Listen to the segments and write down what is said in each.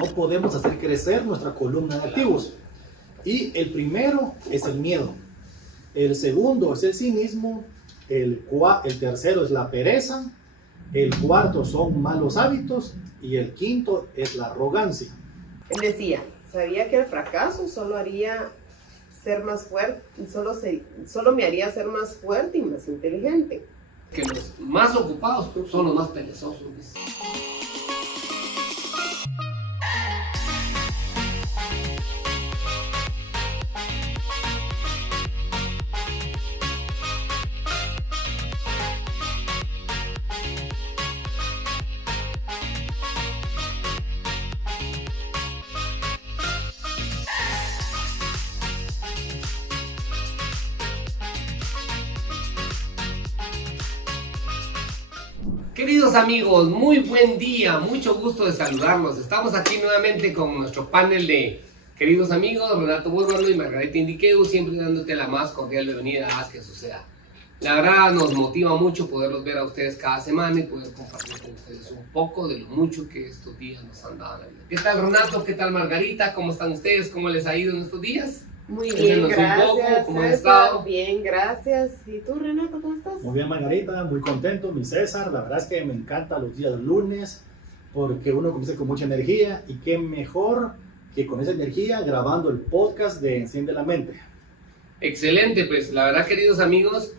no podemos hacer crecer nuestra columna de activos. Y el primero es el miedo, el segundo es el cinismo, el tercero es la pereza, el cuarto son malos hábitos y el quinto es la arrogancia. Él decía, sabía que el fracaso solo haría ser más fuerte, solo me haría ser más fuerte y más inteligente. Que los más ocupados son los más perezosos. Queridos amigos, muy buen día, mucho gusto de saludarlos. Estamos aquí nuevamente con nuestro panel de queridos amigos, Renato Búrbalo y Margarita Indiqueu, siempre dándote la más cordial bienvenida, haz que suceda. La verdad nos motiva mucho poderlos ver a ustedes cada semana y poder compartir con ustedes un poco de lo mucho que estos días nos han dado en la vida. ¿Qué tal Renato? ¿Qué tal Margarita? ¿Cómo están ustedes? ¿Cómo les ha ido en estos días? Muy bien, gracias. ¿Cómo han estado? Bien, gracias. ¿Y tú, Renato, cómo estás? Muy bien, Margarita, muy contento, mi César. La verdad es que me encantan los días lunes porque uno comienza con mucha energía y qué mejor que con esa energía grabando el podcast de Enciende la Mente. Excelente, pues la verdad, queridos amigos,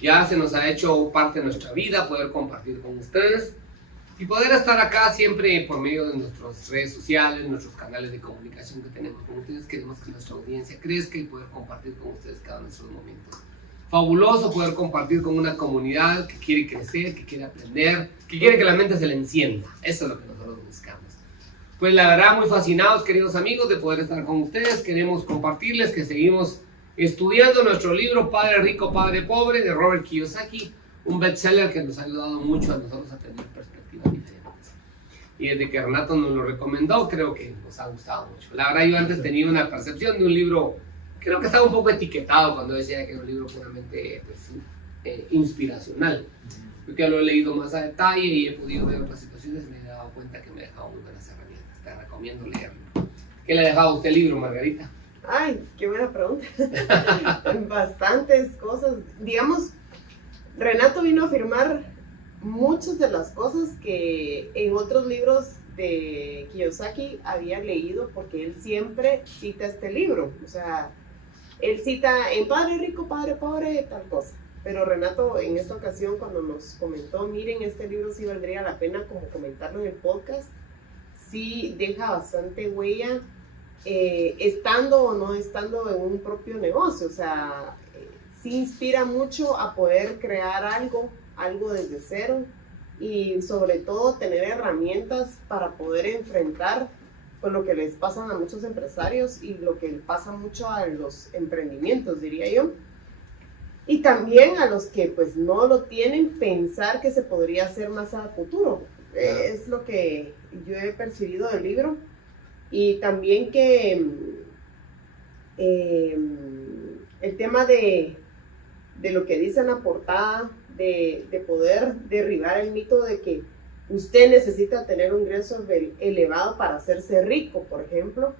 ya se nos ha hecho parte de nuestra vida poder compartir con ustedes y poder estar acá siempre por medio de nuestras redes sociales, nuestros canales de comunicación que tenemos con ustedes. Queremos que nuestra audiencia crezca y poder compartir con ustedes cada uno de nuestros momentos. Fabuloso poder compartir con una comunidad que quiere crecer, que quiere aprender, que quiere que la mente se le encienda. Eso es lo que nosotros buscamos. Pues la verdad, muy fascinados, queridos amigos, de poder estar con ustedes. Queremos compartirles que seguimos estudiando nuestro libro Padre Rico, Padre Pobre de Robert Kiyosaki, un bestseller que nos ha ayudado mucho a nosotros a tener perspectivas diferentes. Y desde que Renato nos lo recomendó, creo que nos ha gustado mucho. La verdad, yo antes tenía una percepción de un libro, creo que estaba un poco etiquetado cuando decía que era un libro puramente inspiracional. Yo que lo he leído más a detalle y he podido ver otras situaciones, me he dado cuenta que me ha dejado muy buenas herramientas. Te recomiendo leerlo. ¿Qué le ha dejado a usted el libro, Margarita? Ay, qué buena pregunta. Bastantes cosas. Digamos, Renato vino a afirmar muchas de las cosas que en otros libros de Kiyosaki había leído, porque él siempre cita este libro. O sea, él cita en Padre Rico, Padre Pobre, tal cosa. Pero Renato en esta ocasión cuando nos comentó, miren, este libro sí valdría la pena como comentarlo en el podcast, sí deja bastante huella, estando o no estando en un propio negocio. O sea, sí inspira mucho a poder crear algo desde cero y sobre todo tener herramientas para poder enfrentar pues, lo que les pasa a muchos empresarios y lo que les pasa mucho a los emprendimientos, diría yo. Y también a los que pues no lo tienen, pensar que se podría hacer más a futuro. Es lo que yo he percibido del libro. Y también que el tema de lo que dice en la portada, de poder derribar el mito de que usted necesita tener un ingreso elevado para hacerse rico, por ejemplo,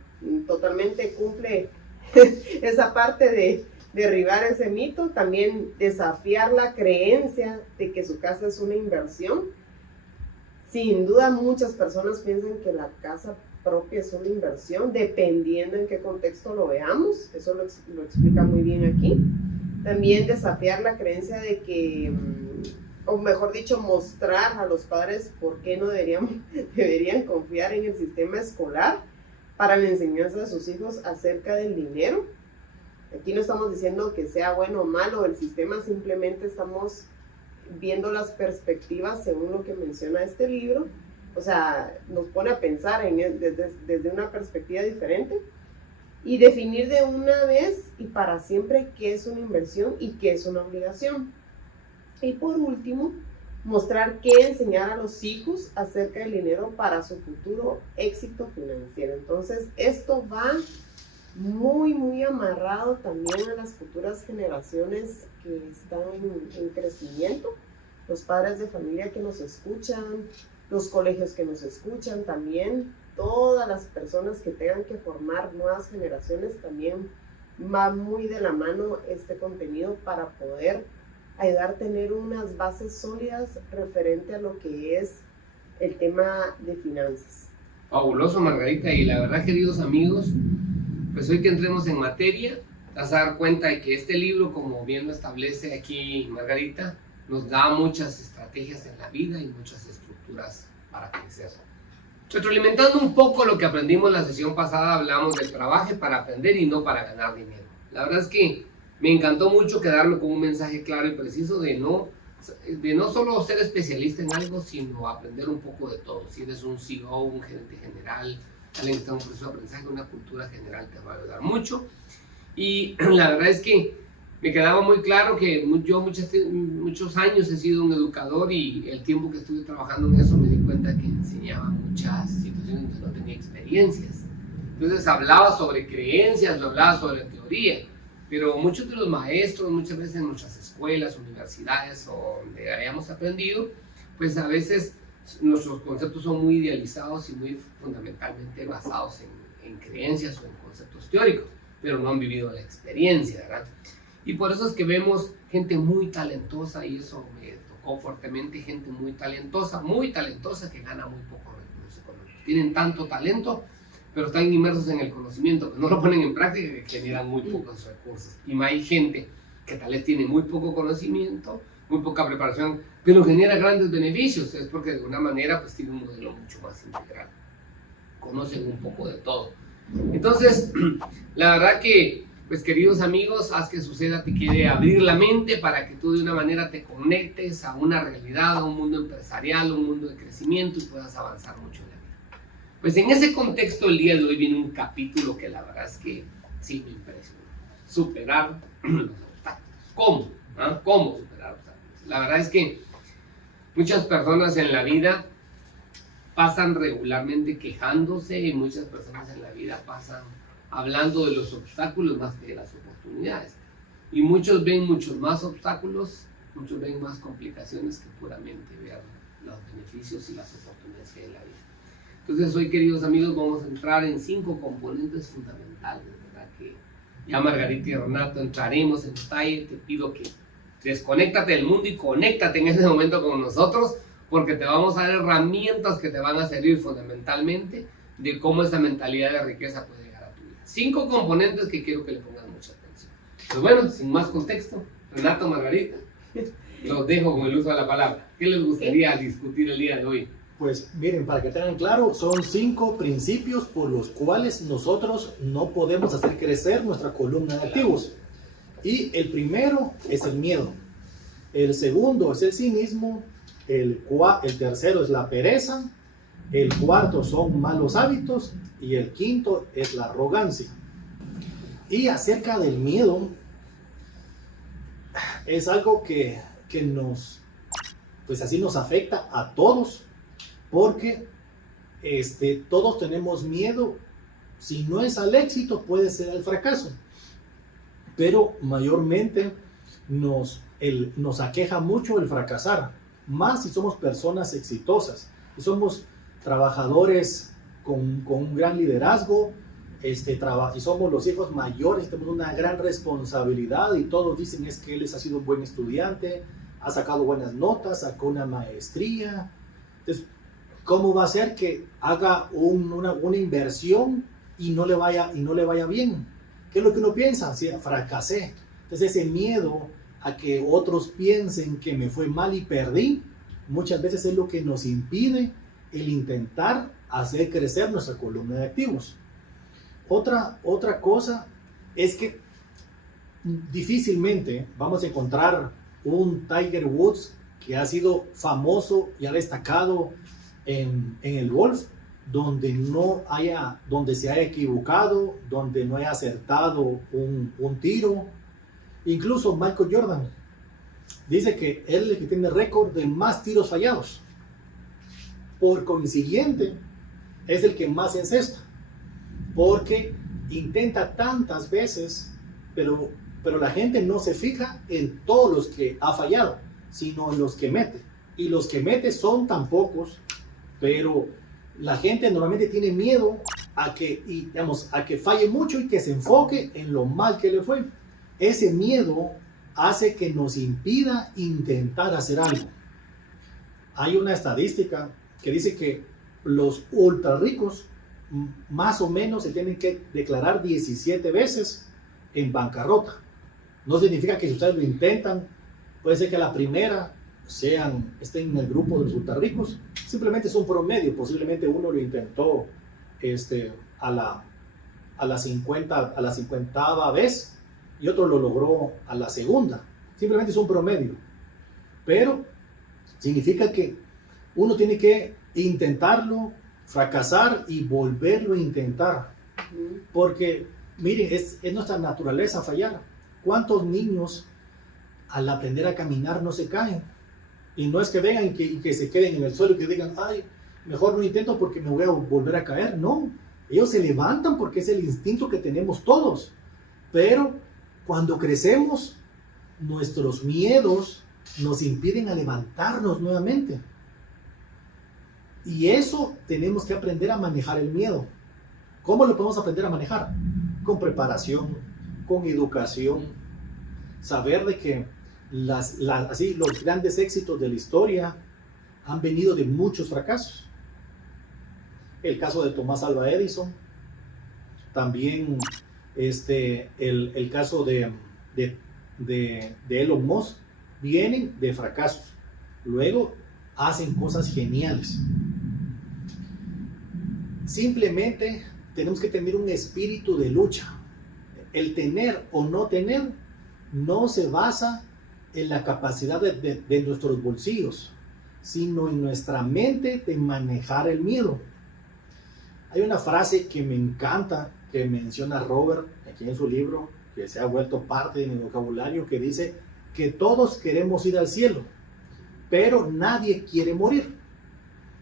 totalmente cumple esa parte de derribar ese mito. También desafiar la creencia de que su casa es una inversión. Sin duda muchas personas piensan que la casa propia es una inversión, dependiendo en qué contexto lo veamos. Eso lo explica muy bien aquí. También desafiar la creencia de que, o mejor dicho, mostrar a los padres por qué no deberían confiar en el sistema escolar para la enseñanza de sus hijos acerca del dinero. Aquí no estamos diciendo que sea bueno o malo el sistema, simplemente estamos viendo las perspectivas según lo que menciona este libro. O sea, nos pone a pensar desde una perspectiva diferente y definir de una vez y para siempre qué es una inversión y qué es una obligación. Y por último, mostrar qué enseñar a los hijos acerca del dinero para su futuro éxito financiero. Entonces, esto va muy, muy amarrado también a las futuras generaciones que están en crecimiento, los padres de familia que nos escuchan, los colegios que nos escuchan también, todas las personas que tengan que formar nuevas generaciones también va muy de la mano este contenido para poder ayudar a tener unas bases sólidas referente a lo que es el tema de finanzas. Fabuloso, Margarita, y la verdad, queridos amigos, pues hoy que entremos en materia, te vas a dar cuenta de que este libro, como bien lo establece aquí Margarita, nos da muchas estrategias en la vida y muchas estructuras para crecer. Retroalimentando un poco lo que aprendimos en la sesión pasada, hablamos del trabajo para aprender y no para ganar dinero. La verdad es que me encantó mucho quedarme con un mensaje claro y preciso de no solo ser especialista en algo, sino aprender un poco de todo. Si eres un CEO, un gerente general, alguien que está en un proceso de aprendizaje, una cultura general te va a ayudar mucho. Y la verdad es que me quedaba muy claro que yo muchos años he sido un educador, y el tiempo que estuve trabajando en eso me di cuenta que enseñaba muchas situaciones donde no tenía experiencias. Entonces hablaba sobre creencias, hablaba sobre teoría, pero muchos de los maestros, muchas veces en nuestras escuelas, universidades o donde hayamos aprendido, pues a veces nuestros conceptos son muy idealizados y muy fundamentalmente basados en creencias o en conceptos teóricos, pero no han vivido la experiencia, ¿verdad? Y por eso es que vemos gente muy talentosa, y eso me tocó fuertemente, gente muy talentosa que gana muy poco recursos económicos. Tienen tanto talento, pero están inmersos en el conocimiento, que no lo ponen en práctica, que generan muy pocos recursos. Y hay gente que tal vez tiene muy poco conocimiento, muy poca preparación, pero genera grandes beneficios. Es porque de alguna manera pues tiene un modelo mucho más integral. Conocen un poco de todo. Entonces, la verdad que, pues queridos amigos, Haz que Suceda te quiere abrir la mente para que tú de una manera te conectes a una realidad, a un mundo empresarial, a un mundo de crecimiento, y puedas avanzar mucho en la vida. Pues en ese contexto, el día de hoy viene un capítulo que la verdad es que sí me impresiona. Superar los obstáculos. ¿Cómo? ¿Ah? ¿Cómo superar obstáculos? La verdad es que muchas personas en la vida pasan regularmente quejándose, y muchas personas en la vida pasan hablando de los obstáculos más que de las oportunidades. Y muchos ven muchos más obstáculos, muchos ven más complicaciones que puramente ver los beneficios y las oportunidades que hay en la vida. Entonces hoy, queridos amigos, vamos a entrar en 5 componentes fundamentales, ¿verdad? Que ya Margarita y Renato entraremos en detalle. Te pido que desconéctate del mundo y conéctate en ese momento con nosotros, porque te vamos a dar herramientas que te van a servir fundamentalmente de cómo esa mentalidad de riqueza puede llegar a tu vida. 5 componentes que quiero que le pongan mucha atención. Pues bueno, sin más contexto, Renato, Margarita, los dejo con el uso de la palabra. ¿Qué les gustaría discutir el día de hoy? Pues miren, para que tengan claro, son 5 principios por los cuales nosotros no podemos hacer crecer nuestra columna de activos. Y el primero es el miedo. El segundo es el cinismo. El tercero es la pereza. El cuarto son malos hábitos. Y el quinto es la arrogancia. Y acerca del miedo, es algo que pues así nos afecta a todos. Porque todos tenemos miedo. Si no es al éxito, puede ser al fracaso. Pero mayormente nos aqueja mucho el fracasar. Más si somos personas exitosas. Y somos trabajadores con un gran liderazgo. Y somos los hijos mayores. Tenemos una gran responsabilidad. Y todos dicen es que él ha sido un buen estudiante. Ha sacado buenas notas. Sacó una maestría. Entonces, ¿cómo va a ser que haga una inversión y no le vaya bien? ¿Qué es lo que uno piensa? Si fracasé. Entonces ese miedo a que otros piensen que me fue mal y perdí, muchas veces es lo que nos impide el intentar hacer crecer nuestra columna de activos. Otra cosa es que difícilmente vamos a encontrar un Tiger Woods que ha sido famoso y ha destacado en el golf, donde se haya equivocado, donde no haya acertado un tiro. Incluso Michael Jordan dice que él es el que tiene récord de más tiros fallados. Por consiguiente, es el que más encesta, porque intenta tantas veces, pero la gente no se fija en todos los que ha fallado, sino en los que mete. Y los que mete son tan pocos, pero La gente normalmente tiene miedo a que, a que falle mucho y que se enfoque en lo mal que le fue. Ese miedo hace que nos impida intentar hacer algo. Hay una estadística que dice que los ultra ricos más o menos se tienen que declarar 17 veces en bancarrota. No significa que si ustedes lo intentan, puede ser que a la primera estén en el grupo de los ultra ricos. Simplemente es un promedio. Posiblemente uno lo intentó a la 50ª vez y otro lo logró a la segunda. Simplemente es un promedio. Pero significa que uno tiene que intentarlo, fracasar y volverlo a intentar. Porque, miren, es nuestra naturaleza fallar. ¿Cuántos niños al aprender a caminar no se caen? Y no es que vengan y que se queden en el suelo y que digan, ay, mejor no intento porque me voy a volver a caer. No, ellos se levantan porque es el instinto que tenemos todos. Pero cuando crecemos, nuestros miedos nos impiden a levantarnos nuevamente. Y eso tenemos que aprender a manejar el miedo. ¿Cómo lo podemos aprender a manejar? Con preparación, con educación, saber de que así los grandes éxitos de la historia han venido de muchos fracasos. El caso de Thomas Alva Edison, también el caso de Elon Musk, vienen de fracasos. Luego hacen cosas geniales. Simplemente tenemos que tener un espíritu de lucha. El tener o no tener no se basa en la capacidad de nuestros bolsillos, sino en nuestra mente de manejar el miedo. Hay una frase que me encanta, que menciona Robert aquí en su libro, que se ha vuelto parte de mi vocabulario, que dice que todos queremos ir al cielo, pero nadie quiere morir.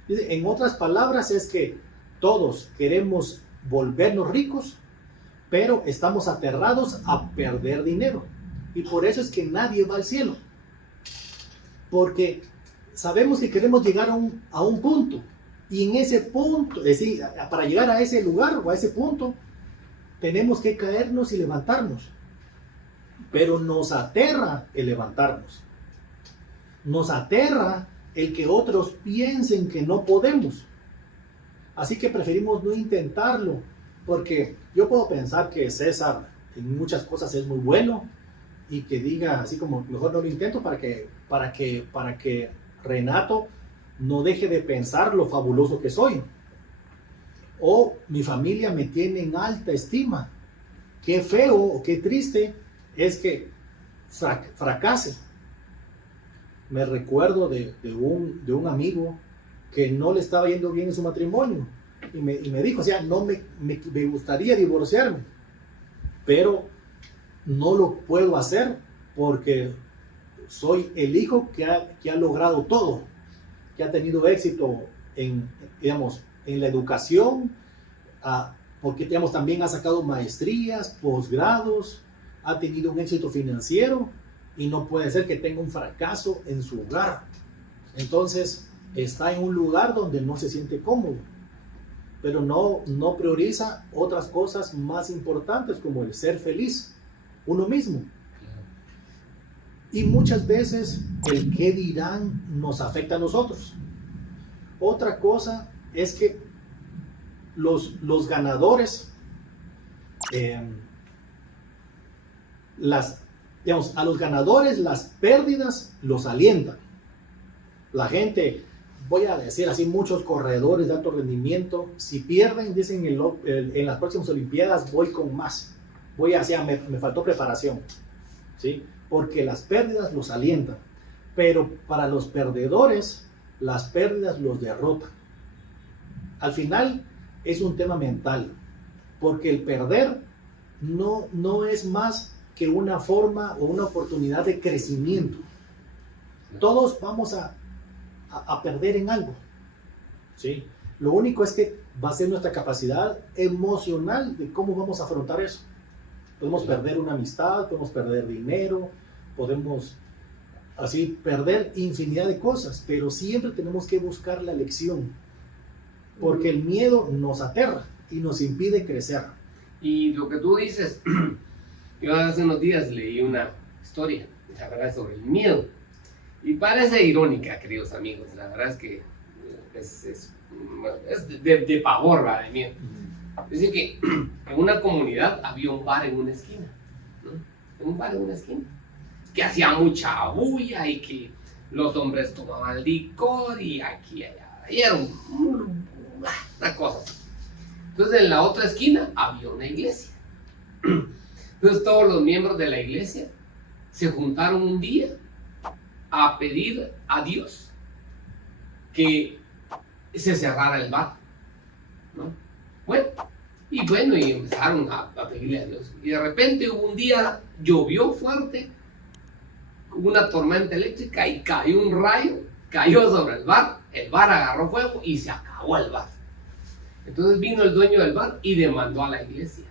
En otras palabras, es que todos queremos volvernos ricos, pero estamos aterrados a perder dinero. Y por eso es que nadie va al cielo. Porque sabemos que queremos llegar a un punto. Y en ese punto, es decir, para llegar a ese lugar o a ese punto, tenemos que caernos y levantarnos. Pero nos aterra el levantarnos. Nos aterra el que otros piensen que no podemos. Así que preferimos no intentarlo, porque yo puedo pensar que César en muchas cosas es muy bueno y que diga así como mejor no lo intento para que Renato no deje de pensar lo fabuloso que soy. O mi familia me tiene en alta estima. Qué feo o qué triste es que fracase. Me recuerdo de un amigo que no le estaba yendo bien en su matrimonio y me dijo, o sea, no me gustaría divorciarme, pero no lo puedo hacer porque soy el hijo que ha logrado todo, que ha tenido éxito en la educación, porque también ha sacado maestrías, posgrados, ha tenido un éxito financiero y no puede ser que tenga un fracaso en su hogar. Entonces está en un lugar donde no se siente cómodo, pero no prioriza otras cosas más importantes como el ser feliz uno mismo. Y muchas veces el qué dirán nos afecta a nosotros. Otra cosa es que los ganadores, a los ganadores las pérdidas los alientan. La gente, voy a decir así, muchos corredores de alto rendimiento, si pierden, dicen en las próximas Olimpiadas voy con más. Me faltó preparación, ¿sí? Porque las pérdidas los alientan. Pero para los perdedores, las pérdidas los derrotan. Al final es un tema mental, porque el perder no es más que una forma o una oportunidad de crecimiento. Todos vamos a perder en algo, ¿sí? Lo único es que va a ser nuestra capacidad emocional de cómo vamos a afrontar eso. Podemos perder una amistad, podemos perder dinero, podemos así perder infinidad de cosas, pero siempre tenemos que buscar la lección. porque el miedo nos aterra y nos impide crecer. Y lo que tú dices, yo hace unos días leí una historia, la verdad, sobre el miedo. Y parece irónica, queridos amigos. La verdad es que es de pavor, ¿verdad? De miedo. Dice que en una comunidad había un bar en una esquina, ¿no? Un bar en una esquina, que hacía mucha bulla y que los hombres tomaban licor y aquí y allá. Y era una cosa así. Entonces en la otra esquina había una iglesia. Entonces todos los miembros de la iglesia se juntaron un día a pedir a Dios que se cerrara el bar, ¿no? Y empezaron a pedirle a Dios. Y de repente hubo un día, llovió fuerte, hubo una tormenta eléctrica y cayó un rayo, cayó sobre el bar agarró fuego y se acabó el bar. Entonces vino el dueño del bar y demandó a la iglesia,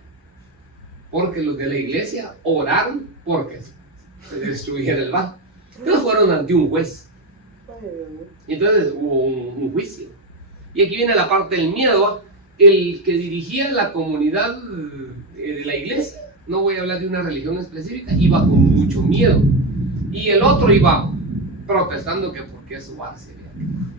porque los de la iglesia oraron porque se destruyera el bar. Entonces fueron ante un juez. Y entonces hubo un juicio. Y aquí viene la parte del miedo. El que dirigía la comunidad de la iglesia, no voy a hablar de una religión específica, iba con mucho miedo. Y el otro iba protestando que por qué su bar se había quemado.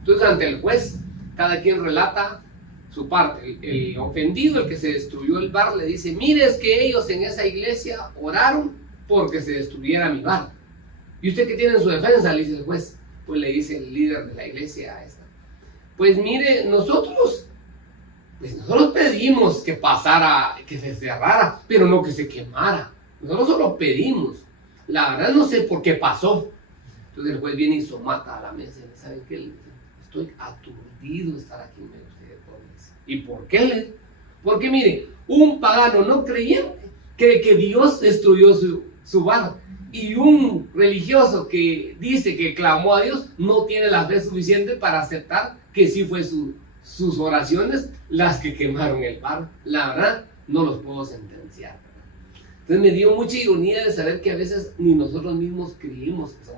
Entonces ante el juez, cada quien relata su parte. El ofendido, el que se destruyó el bar, le dice: mire, es que ellos en esa iglesia oraron porque se destruyera mi bar. ¿Y usted qué tiene en su defensa?, le dice el juez. Pues le dice el líder de la iglesia a esta: pues mire, nosotros pedimos que pasara, que se cerrara, pero no que se quemara. Nosotros solo pedimos. La verdad no sé por qué pasó. Entonces el juez viene y somata a la mesa y le dice: ¿saben qué? Le dice: estoy aturdido de estar aquí en medio de ustedes. ¿Y por qué? Porque mire, un pagano no creyente cree que Dios destruyó su bar, y un religioso que dice que clamó a Dios no tiene la fe suficiente para aceptar que sí fue sus oraciones las que quemaron el bar. La verdad, no los puedo sentenciar, ¿verdad? Entonces me dio mucha ironía de saber que a veces ni nosotros mismos creímos que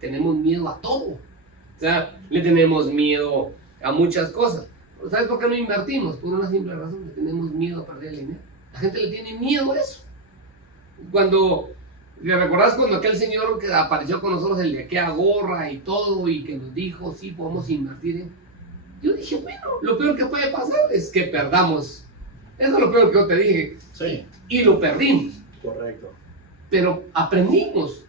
tenemos miedo a todo. O sea, le tenemos miedo a muchas cosas. ¿Sabes por qué no invertimos? Por una simple razón: le tenemos miedo a perder el dinero. La gente le tiene miedo a eso. ¿Le recordás cuando aquel señor que apareció con nosotros, el de aquella gorra y todo, y que nos dijo: sí, podemos invertir? Yo dije: bueno, lo peor que puede pasar es que perdamos. Eso es lo peor que yo te dije. Sí. Y lo perdimos. Correcto. Pero aprendimos.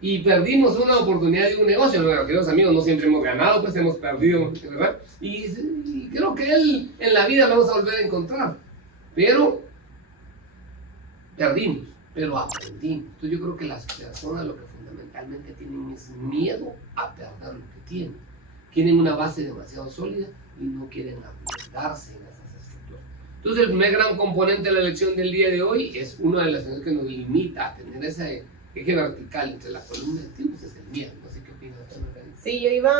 Y perdimos una oportunidad de un negocio. Bueno, queridos amigos, no siempre hemos ganado, pues hemos perdido, ¿verdad? Y creo que en la vida lo vamos a volver a encontrar. Pero perdimos, pero aprendimos. Entonces yo creo que las personas lo que fundamentalmente tienen es miedo a perder lo que tienen. Tienen una base demasiado sólida y no quieren arriesgarse en esas estructuras. Entonces el primer gran componente de la lección del día de hoy es una de las cosas que nos limita a tener ese eje vertical entre la columna de activos, es el miedo. No sé qué opinas tú, Margarita. Sí, yo iba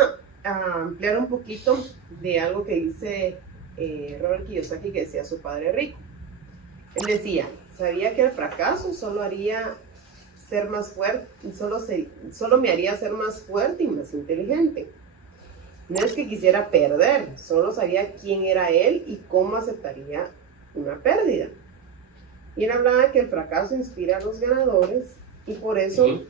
a ampliar un poquito de algo que dice Robert Kiyosaki, que decía su padre rico. Él decía: sabía que el fracaso solo haría ser más fuerte, solo me haría ser más fuerte y más inteligente. No es que quisiera perder, solo sabía quién era él y cómo aceptaría una pérdida. Y él hablaba que el fracaso inspira a los ganadores, y por eso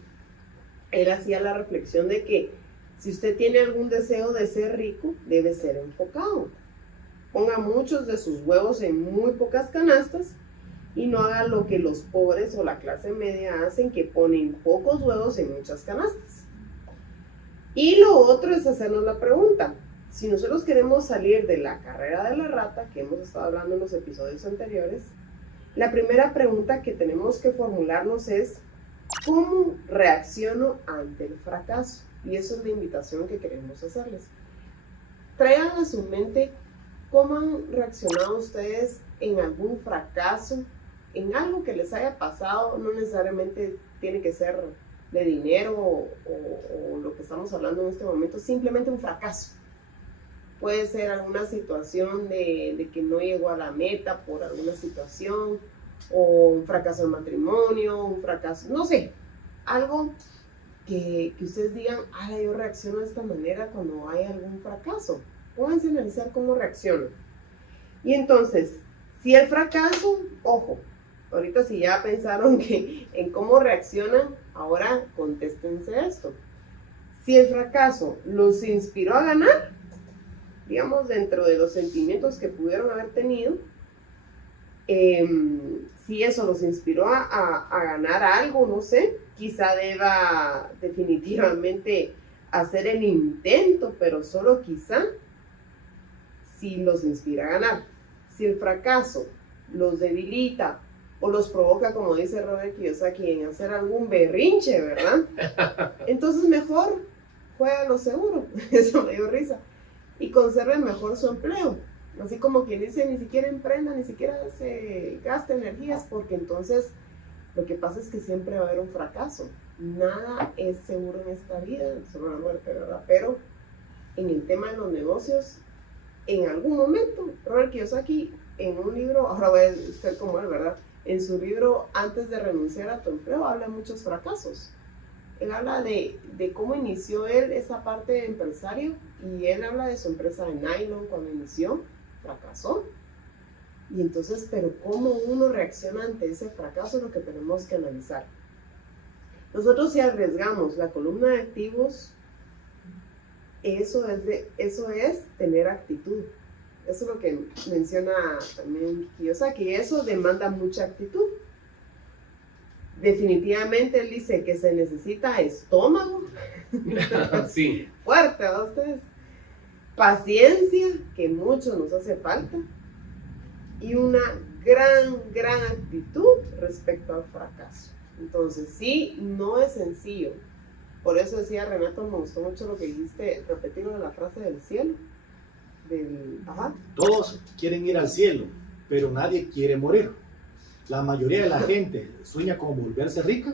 él hacía la reflexión de que si usted tiene algún deseo de ser rico, debe ser enfocado. Ponga muchos de sus huevos en muy pocas canastas y no haga lo que los pobres o la clase media hacen, que ponen pocos huevos en muchas canastas. Y lo otro es hacernos la pregunta: si nosotros queremos salir de la carrera de la rata, que hemos estado hablando en los episodios anteriores, la primera pregunta que tenemos que formularnos es: ¿cómo reacciono ante el fracaso? Y eso es la invitación que queremos hacerles. Traigan a su mente cómo han reaccionado ustedes en algún fracaso, en algo que les haya pasado. No necesariamente tiene que ser de dinero o lo que estamos hablando en este momento, simplemente un fracaso. Puede ser alguna situación de que no llegó a la meta por alguna situación, o un fracaso en matrimonio, un fracaso, no sé, algo que ustedes digan: yo reacciono de esta manera cuando hay algún fracaso. pónganse a analizar cómo reaccionan. Y entonces, si el fracaso, ojo, ahorita si ya pensaron en cómo reaccionan, ahora contéstense esto. Si el fracaso los inspiró a ganar, digamos, dentro de los sentimientos que pudieron haber tenido, si eso los inspiró a ganar algo, no sé, quizá deba definitivamente hacer el intento, pero solo quizá, si los inspira a ganar. Si el fracaso los debilita o los provoca, como dice Robert Kiyosaki, en hacer algún berrinche, ¿verdad? Entonces mejor juega lo seguro, eso me dio risa, y conserven mejor su empleo. Así como quien dice, ni siquiera emprenda, ni siquiera se gasta energías, porque entonces lo que pasa es que siempre va a haber un fracaso. Nada es seguro en esta vida, solo la muerte, ¿verdad? Pero en el tema de los negocios, en algún momento, Robert Kiyosaki, en un libro, ahora voy a ser como él, ¿verdad? En su libro, Antes de renunciar a tu empleo, habla de muchos fracasos. Él habla de cómo inició él esa parte de empresario, y él habla de su empresa de nylon cuando inició, fracasó. Y entonces, pero cómo uno reacciona ante ese fracaso es lo que tenemos que analizar. Nosotros si arriesgamos la columna de activos, eso es tener actitud. Eso es lo que menciona también Kiyosaki, eso demanda mucha actitud. Definitivamente él dice que se necesita estómago, Sí. fuerte, ¿verdad ustedes? Paciencia, que mucho nos hace falta, y una gran actitud respecto al fracaso. Entonces, sí, no es sencillo. Por eso decía Renato, me gustó mucho lo que dijiste, repetirlo de la frase del cielo. Todos quieren ir al cielo, pero nadie quiere morir. La mayoría de la gente sueña con volverse rica,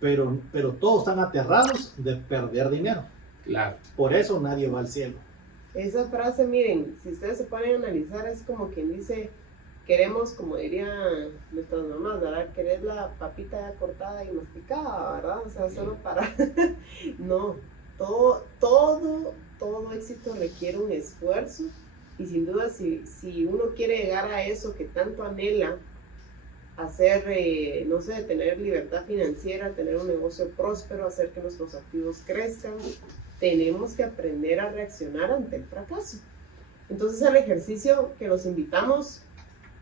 pero todos están aterrados de perder dinero. Claro. Por eso nadie va al cielo. Esa frase, miren, si ustedes se ponen a analizar, es como quien dice, queremos, como dirían nuestras mamás, ¿verdad? Querer la papita ya cortada y masticada, ¿verdad? O sea, solo para... No, todo éxito requiere un esfuerzo, y sin duda si uno quiere llegar a eso que tanto anhela, hacer, no sé, tener libertad financiera, tener un negocio próspero, hacer que nuestros activos crezcan, tenemos que aprender a reaccionar ante el fracaso. Entonces el ejercicio que los invitamos,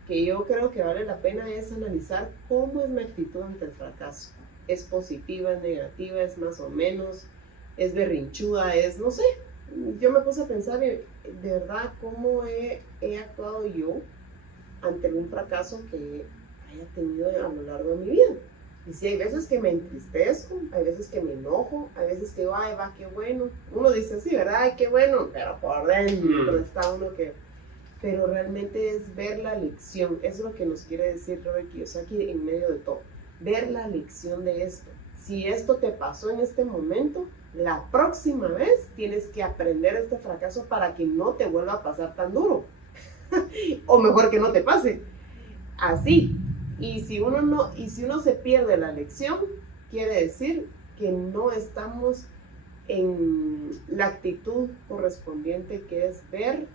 que yo creo que vale la pena, es analizar cómo es mi actitud ante el fracaso. ¿Es positiva, es negativa, es más o menos, es berrinchuda, es, no sé? Yo me puse a pensar de verdad cómo he actuado yo ante algún fracaso que haya tenido a lo largo de mi vida. Y sí, hay veces que me entristezco, hay veces que me enojo, hay veces que digo, ay, va, qué bueno. Uno dice así, ¿verdad? Ay, qué bueno, pero por dentro está uno que... Pero realmente es ver la lección, es lo que nos quiere decir Robert Kiyosaki en medio de todo. Ver la lección de esto. Si esto te pasó en este momento, la próxima vez tienes que aprender este fracaso para que no te vuelva a pasar tan duro. O mejor que no te pase. Así. Y si uno se pierde la lección, quiere decir que no estamos en la actitud correspondiente, que es ver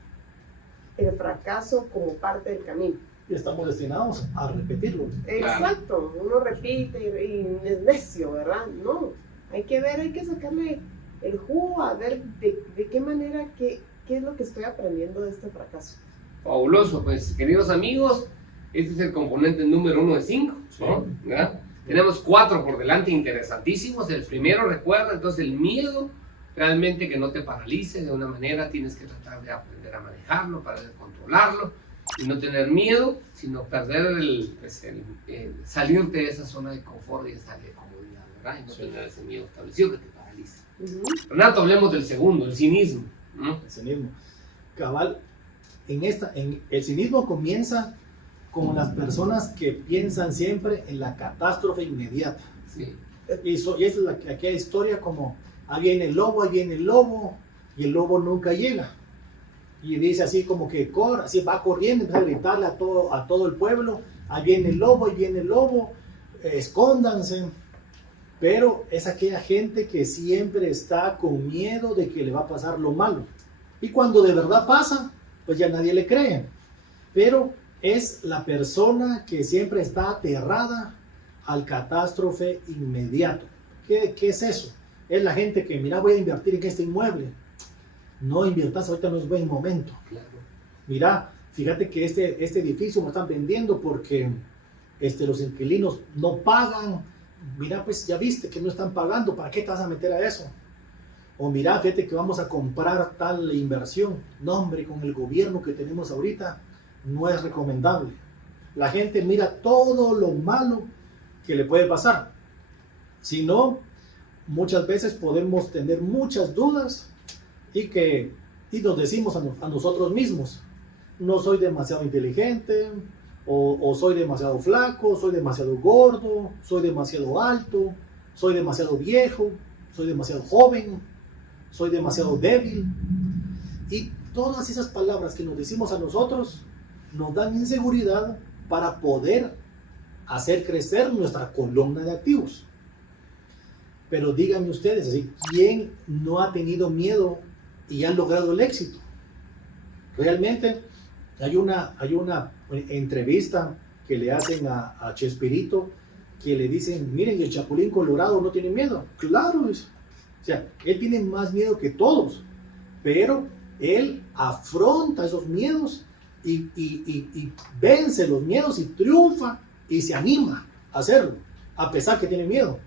el fracaso como parte del camino. Y estamos destinados a repetirlo. Exacto, uno repite y es necio, ¿verdad? No, hay que ver, hay que sacarle el jugo, a ver de qué manera, qué es lo que estoy aprendiendo de este fracaso. Fabuloso, pues queridos amigos, este es el componente número 1 de 5, ¿no? ¿Verdad? Tenemos 4 por delante interesantísimos. El primero, recuerda, entonces el miedo, realmente que no te paralice de una manera, tienes que tratar de aprender a manejarlo, para controlarlo y no tener miedo, sino perder salirte de esa zona de confort y esa de comodidad, ¿verdad? Y no tener ese miedo establecido que te paraliza. Renato, hablemos del segundo, el cinismo. El cinismo. Cabal, el cinismo comienza con las personas que piensan siempre en la catástrofe inmediata. Sí. Y es aquella historia como, ahí viene el lobo, y el lobo nunca llega. Y dice así como que corre, así va corriendo, empieza a gritarle a todo el pueblo, ahí viene el lobo, escóndanse. Pero es aquella gente que siempre está con miedo de que le va a pasar lo malo. Y cuando de verdad pasa, pues ya nadie le cree. Pero es la persona que siempre está aterrada al catástrofe inmediato. ¿Qué es eso? Es la gente que, mira, voy a invertir en este inmueble. No inviertas, ahorita no es buen momento. Claro. Mira, fíjate que este edificio me están vendiendo porque los inquilinos no pagan. Mira, pues ya viste que no están pagando, ¿para qué te vas a meter a eso? O mira, fíjate que vamos a comprar tal inversión. No, hombre, con el gobierno que tenemos ahorita no es recomendable. La gente mira todo lo malo que le puede pasar. Si no, muchas veces podemos tener muchas dudas y nos decimos a nosotros mismos, no soy demasiado inteligente, o soy demasiado flaco, soy demasiado gordo, soy demasiado alto, soy demasiado viejo, soy demasiado joven, soy demasiado débil. Y todas esas palabras que nos decimos a nosotros nos dan inseguridad para poder hacer crecer nuestra columna de activos. Pero díganme ustedes, ¿sí? ¿Quién no ha tenido miedo y ha logrado el éxito? Realmente hay una entrevista que le hacen a Chespirito, que le dicen, miren, el Chapulín Colorado no tiene miedo. Claro, o sea, él tiene más miedo que todos, pero él afronta esos miedos y vence los miedos y triunfa y se anima a hacerlo, a pesar que tiene miedo.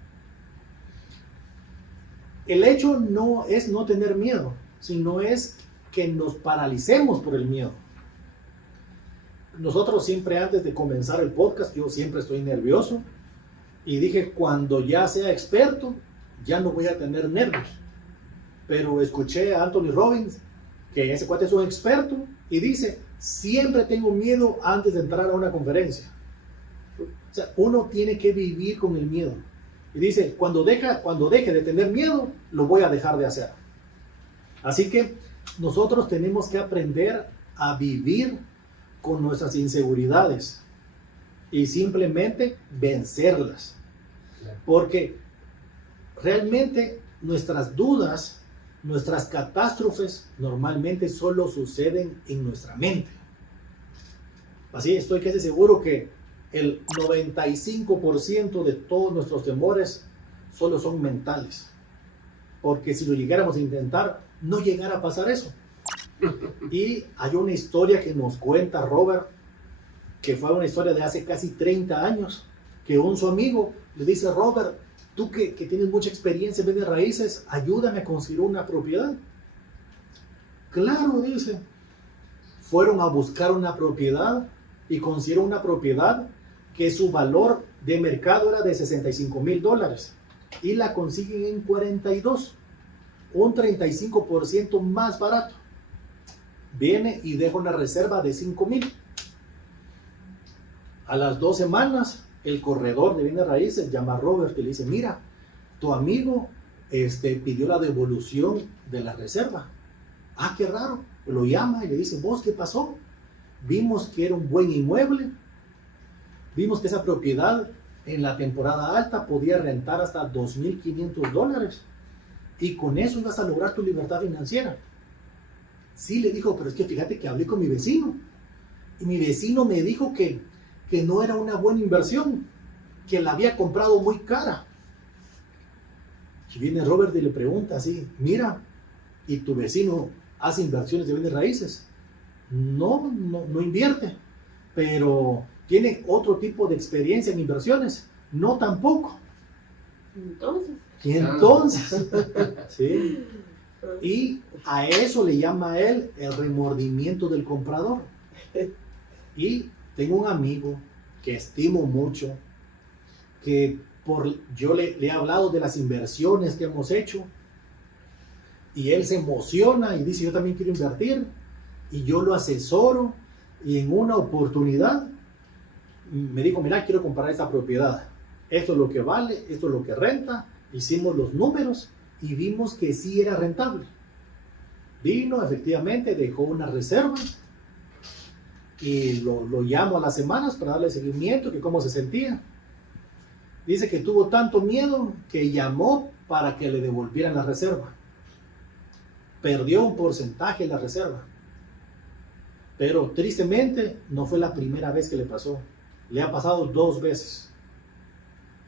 El hecho no es no tener miedo, sino es que nos paralicemos por el miedo. Nosotros siempre, antes de comenzar el podcast, yo siempre estoy nervioso y dije, cuando ya sea experto, ya no voy a tener nervios. Pero escuché a Anthony Robbins, que ese cuate es un experto, y dice, siempre tengo miedo antes de entrar a una conferencia. O sea, uno tiene que vivir con el miedo. Y dice, cuando deje de tener miedo, lo voy a dejar de hacer. Así que nosotros tenemos que aprender a vivir con nuestras inseguridades y simplemente vencerlas. Porque realmente nuestras dudas, nuestras catástrofes normalmente solo suceden en nuestra mente. Así estoy casi seguro que el 95% de todos nuestros temores solo son mentales. Porque si lo llegáramos a intentar, no llegara a pasar eso. Y hay una historia que nos cuenta Robert, que fue una historia de hace casi 30 años, que su amigo le dice, Robert, tú que tienes mucha experiencia en bienes raíces, ayúdame a conseguir una propiedad. Claro, dice. Fueron a buscar una propiedad y consiguieron una propiedad que su valor de mercado era de $65,000 y la consiguen en 42, un 35% más barato. Viene y deja una reserva de 5,000. A las 2 semanas, el corredor de bienes raíces llama a Robert y le dice, mira, tu amigo pidió la devolución de la reserva. Ah, qué raro. Lo llama y le dice, ¿vos qué pasó? Vimos que era un buen inmueble. Vimos que esa propiedad en la temporada alta podía rentar hasta $2,500. Y con eso ibas a lograr tu libertad financiera. Sí, le dijo, pero es que fíjate que hablé con mi vecino. Y mi vecino me dijo que no era una buena inversión, que la había comprado muy cara. Y viene Robert y le pregunta así, mira, ¿y tu vecino hace inversiones de bienes raíces? No invierte, pero ¿tiene otro tipo de experiencia en inversiones? No, tampoco. Entonces, ¿sí? Y a eso le llama a él el remordimiento del comprador. Y tengo un amigo que estimo mucho, que yo le he hablado de las inversiones que hemos hecho, y él se emociona y dice, yo también quiero invertir, y yo lo asesoro, y en una oportunidad me dijo, mira, quiero comprar esta propiedad, esto es lo que vale, esto es lo que renta. Hicimos los números y vimos que sí era rentable. Vino, efectivamente, dejó una reserva y lo llamo a las semanas para darle seguimiento, que cómo se sentía. Dice que tuvo tanto miedo que llamó para que le devolvieran la reserva. perdió un porcentaje en la reserva. Pero tristemente no fue la primera vez que le pasó. Le ha pasado 2 veces.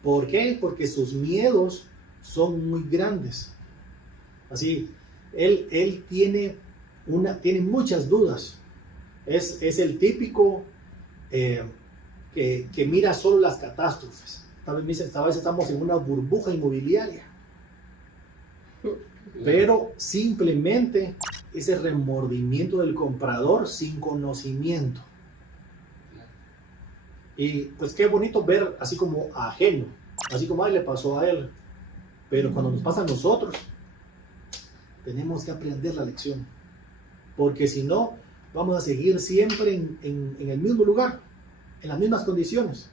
¿Por qué? Porque sus miedos son muy grandes. Así, él tiene muchas dudas. Es el típico que mira solo las catástrofes. Tal vez estamos en una burbuja inmobiliaria. Pero simplemente ese remordimiento del comprador sin conocimiento. Y pues qué bonito ver así como ajeno, así como le pasó a él. Pero cuando nos pasa a nosotros, tenemos que aprender la lección. Porque si no, vamos a seguir siempre en el mismo lugar, en las mismas condiciones.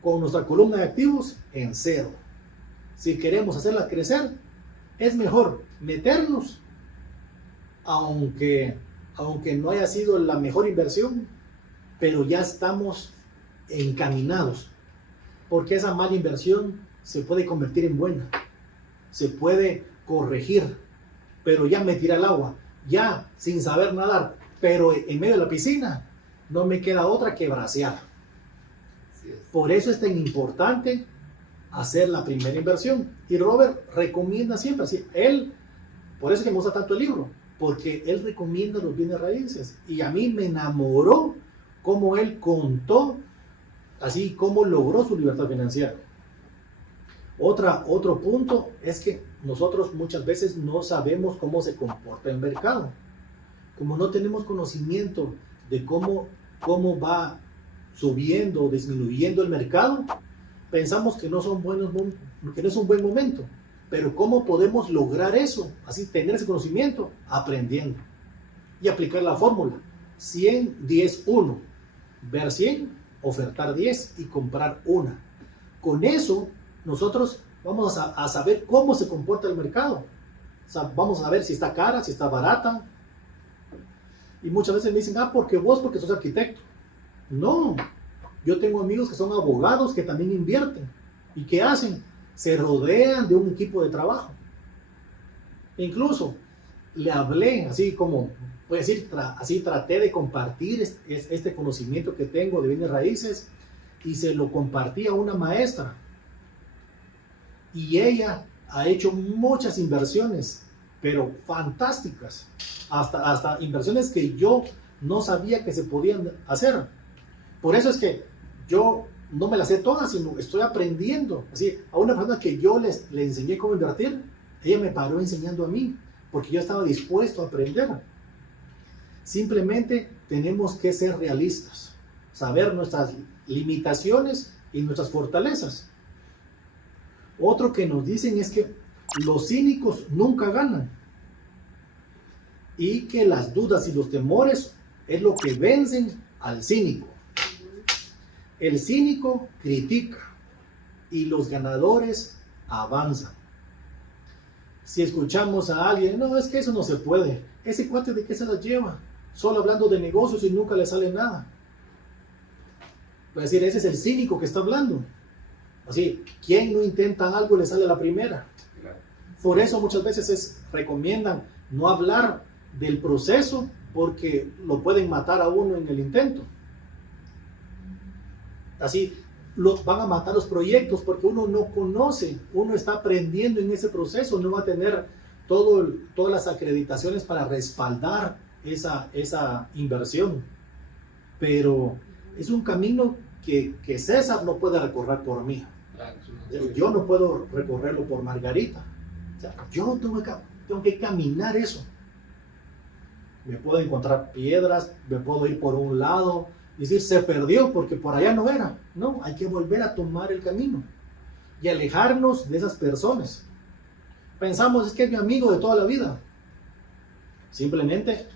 Con nuestra columna de activos en 0. Si queremos hacerla crecer, es mejor meternos, aunque no haya sido la mejor inversión, pero ya estamos encaminados, porque esa mala inversión se puede convertir en buena, se puede corregir, pero ya me tiré al agua, ya sin saber nadar, pero en medio de la piscina no me queda otra que bracear. Por eso es tan importante hacer la primera inversión. Y Robert recomienda siempre así. Por eso que me gusta tanto el libro, porque él recomienda los bienes raíces. Y a mí me enamoró cómo él contó, así cómo logró su libertad financiera. Otro punto es que nosotros muchas veces no sabemos cómo se comporta el mercado. Como no tenemos conocimiento de cómo va subiendo o disminuyendo el mercado, pensamos que no es un buen momento. Pero ¿cómo podemos lograr eso? Así, tener ese conocimiento, aprendiendo y aplicar la fórmula 100, 10, 1. Ver 100, ofertar 10 y comprar 1. Con eso nosotros vamos a saber cómo se comporta el mercado. O sea, vamos a ver si está cara, si está barata. Y muchas veces me dicen, porque sos arquitecto. No, yo tengo amigos que son abogados que también invierten. ¿Y qué hacen? Se rodean de un equipo de trabajo. E incluso le hablé, así como, voy a decir, así traté de compartir este conocimiento que tengo de bienes raíces y se lo compartí a una maestra. Y ella ha hecho muchas inversiones, pero fantásticas. Hasta inversiones que yo no sabía que se podían hacer. Por eso es que yo no me las sé todas, sino estoy aprendiendo. Así, a una persona que yo le enseñé cómo invertir, ella me paró enseñando a mí, porque yo estaba dispuesto a aprender. Simplemente tenemos que ser realistas, saber nuestras limitaciones y nuestras fortalezas. Otro que nos dicen es que los cínicos nunca ganan y que las dudas y los temores es lo que vencen al cínico. El cínico critica y los ganadores avanzan. Si escuchamos a alguien, no, es que eso no se puede, ese cuate de qué se las lleva, solo hablando de negocios y nunca le sale nada. Voy a decir, ese es el cínico que está hablando. Así, ¿quién no intenta algo le sale a la primera? Por eso muchas veces recomiendan no hablar del proceso porque lo pueden matar a uno en el intento. Así, van a matar los proyectos porque uno no conoce, uno está aprendiendo en ese proceso, no va a tener todas las acreditaciones para respaldar esa inversión. Pero es un camino que César no puede recorrer por mí. Yo no puedo recorrerlo por Margarita. O sea, yo tengo que caminar eso. Me puedo encontrar piedras, me puedo ir por un lado, decir se perdió porque por allá no era. No, hay que volver a tomar el camino y alejarnos de esas personas. Pensamos, es que es mi amigo de toda la vida. Simplemente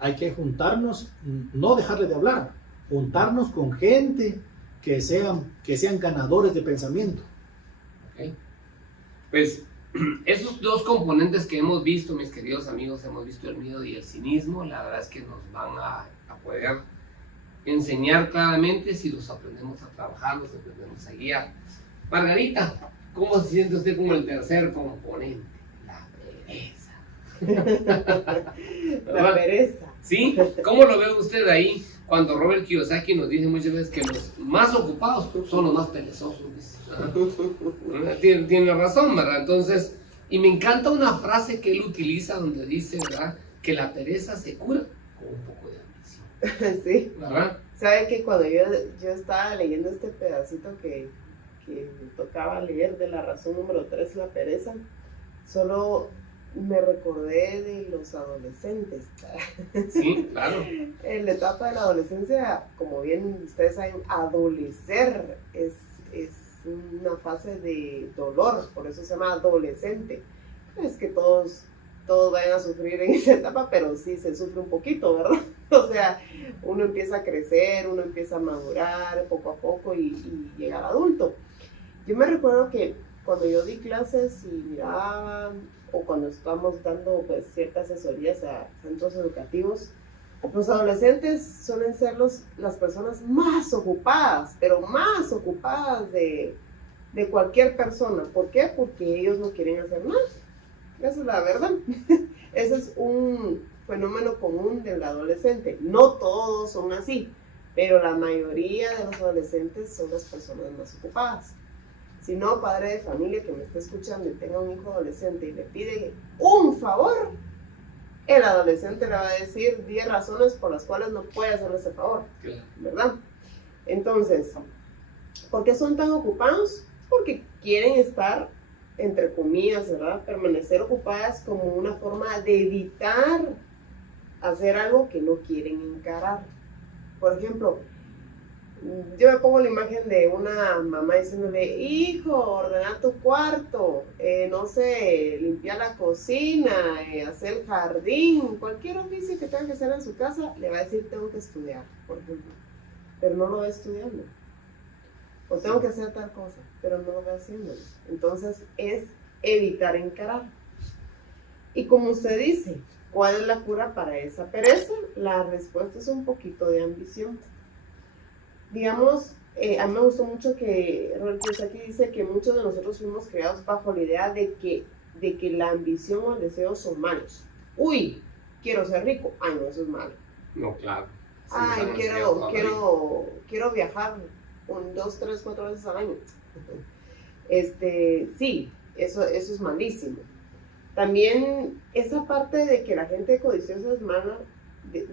hay que juntarnos, no dejarle de hablar, juntarnos con gente que sean ganadores de pensamiento. Okay. Pues esos dos componentes que hemos visto, mis queridos amigos, hemos visto el miedo y el cinismo, la verdad es que nos van a poder enseñar claramente si los aprendemos a trabajar, los aprendemos a guiar. Margarita, ¿cómo se siente usted como el tercer componente? La pereza. La pereza. ¿Sí? ¿Cómo lo ve usted ahí cuando Robert Kiyosaki nos dice muchas veces que los más ocupados son los más perezosos? Tiene razón, ¿verdad? Entonces, y me encanta una frase que él utiliza donde dice, ¿verdad? Que la pereza se cura con un poco de ambición. Sí. ¿Verdad? ¿Sabe que cuando yo estaba leyendo este pedacito que me tocaba leer de la razón número 3, la pereza, solo me recordé de los adolescentes. Sí, claro. En la etapa de la adolescencia, como bien ustedes saben, adolecer es una fase de dolor, por eso se llama adolescente. No es que todos vayan a sufrir en esa etapa, pero sí se sufre un poquito, ¿verdad? O sea, uno empieza a crecer, uno empieza a madurar poco a poco y llega al adulto. Yo me recuerdo que cuando yo di clases y miraba, o cuando estamos dando pues, ciertas asesorías a centros educativos, los adolescentes suelen ser las personas más ocupadas, pero más ocupadas de cualquier persona. ¿Por qué? Porque ellos no quieren hacer nada. Esa es la verdad. Ese es un fenómeno común del adolescente. No todos son así, pero la mayoría de los adolescentes son las personas más ocupadas. Si no, padre de familia que me esté escuchando y tenga un hijo adolescente y le pide un favor, el adolescente le va a decir 10 razones por las cuales no puede hacerle ese favor, ¿verdad? Entonces, ¿por qué son tan ocupados? Porque quieren estar, entre comillas, ¿verdad? Permanecer ocupadas como una forma de evitar hacer algo que no quieren encarar. Por ejemplo, yo me pongo la imagen de una mamá diciéndole, hijo, ordena tu cuarto, no sé, limpiar la cocina, hacer el jardín, cualquier oficio que tenga que hacer en su casa, le va a decir, tengo que estudiar, por ejemplo, pero no lo va estudiando. O tengo que hacer tal cosa, pero no lo va haciendo. Entonces es evitar encarar. Y como usted dice, ¿cuál es la cura para esa pereza? La respuesta es un poquito de ambición. Digamos, a mí me gustó mucho que Robert Kiyosaki dice que muchos de nosotros fuimos creados bajo la idea de que la ambición o el deseo son malos. Uy, quiero ser rico. Ay, no, eso es malo. No, claro. Sí, ay, quiero viajar 2, 3, 4 veces al año. Sí, eso es malísimo. También esa parte de que la gente codiciosa es mala,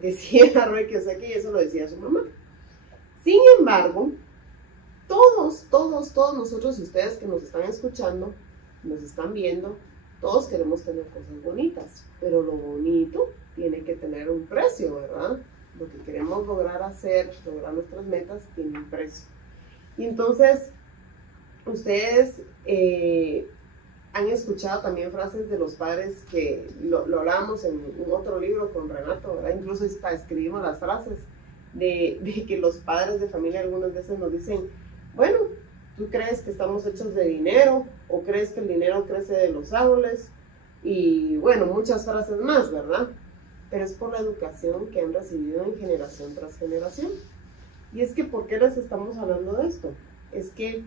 decía Robert Kiyosaki, y eso lo decía su mamá. Sin embargo, todos nosotros y ustedes que nos están escuchando, nos están viendo, todos queremos tener cosas bonitas, pero lo bonito tiene que tener un precio, ¿verdad? Lo que queremos lograr lograr nuestras metas, tiene un precio. Y entonces, ustedes han escuchado también frases de los padres que lo hablamos en un otro libro con Renato, ¿verdad? Incluso escribimos las frases de que los padres de familia algunas veces nos dicen, bueno, ¿tú crees que estamos hechos de dinero? ¿O crees que el dinero crece de los árboles? Y bueno, muchas frases más, ¿verdad? Pero es por la educación que han recibido en generación tras generación. Y es que, ¿por qué les estamos hablando de esto? Es que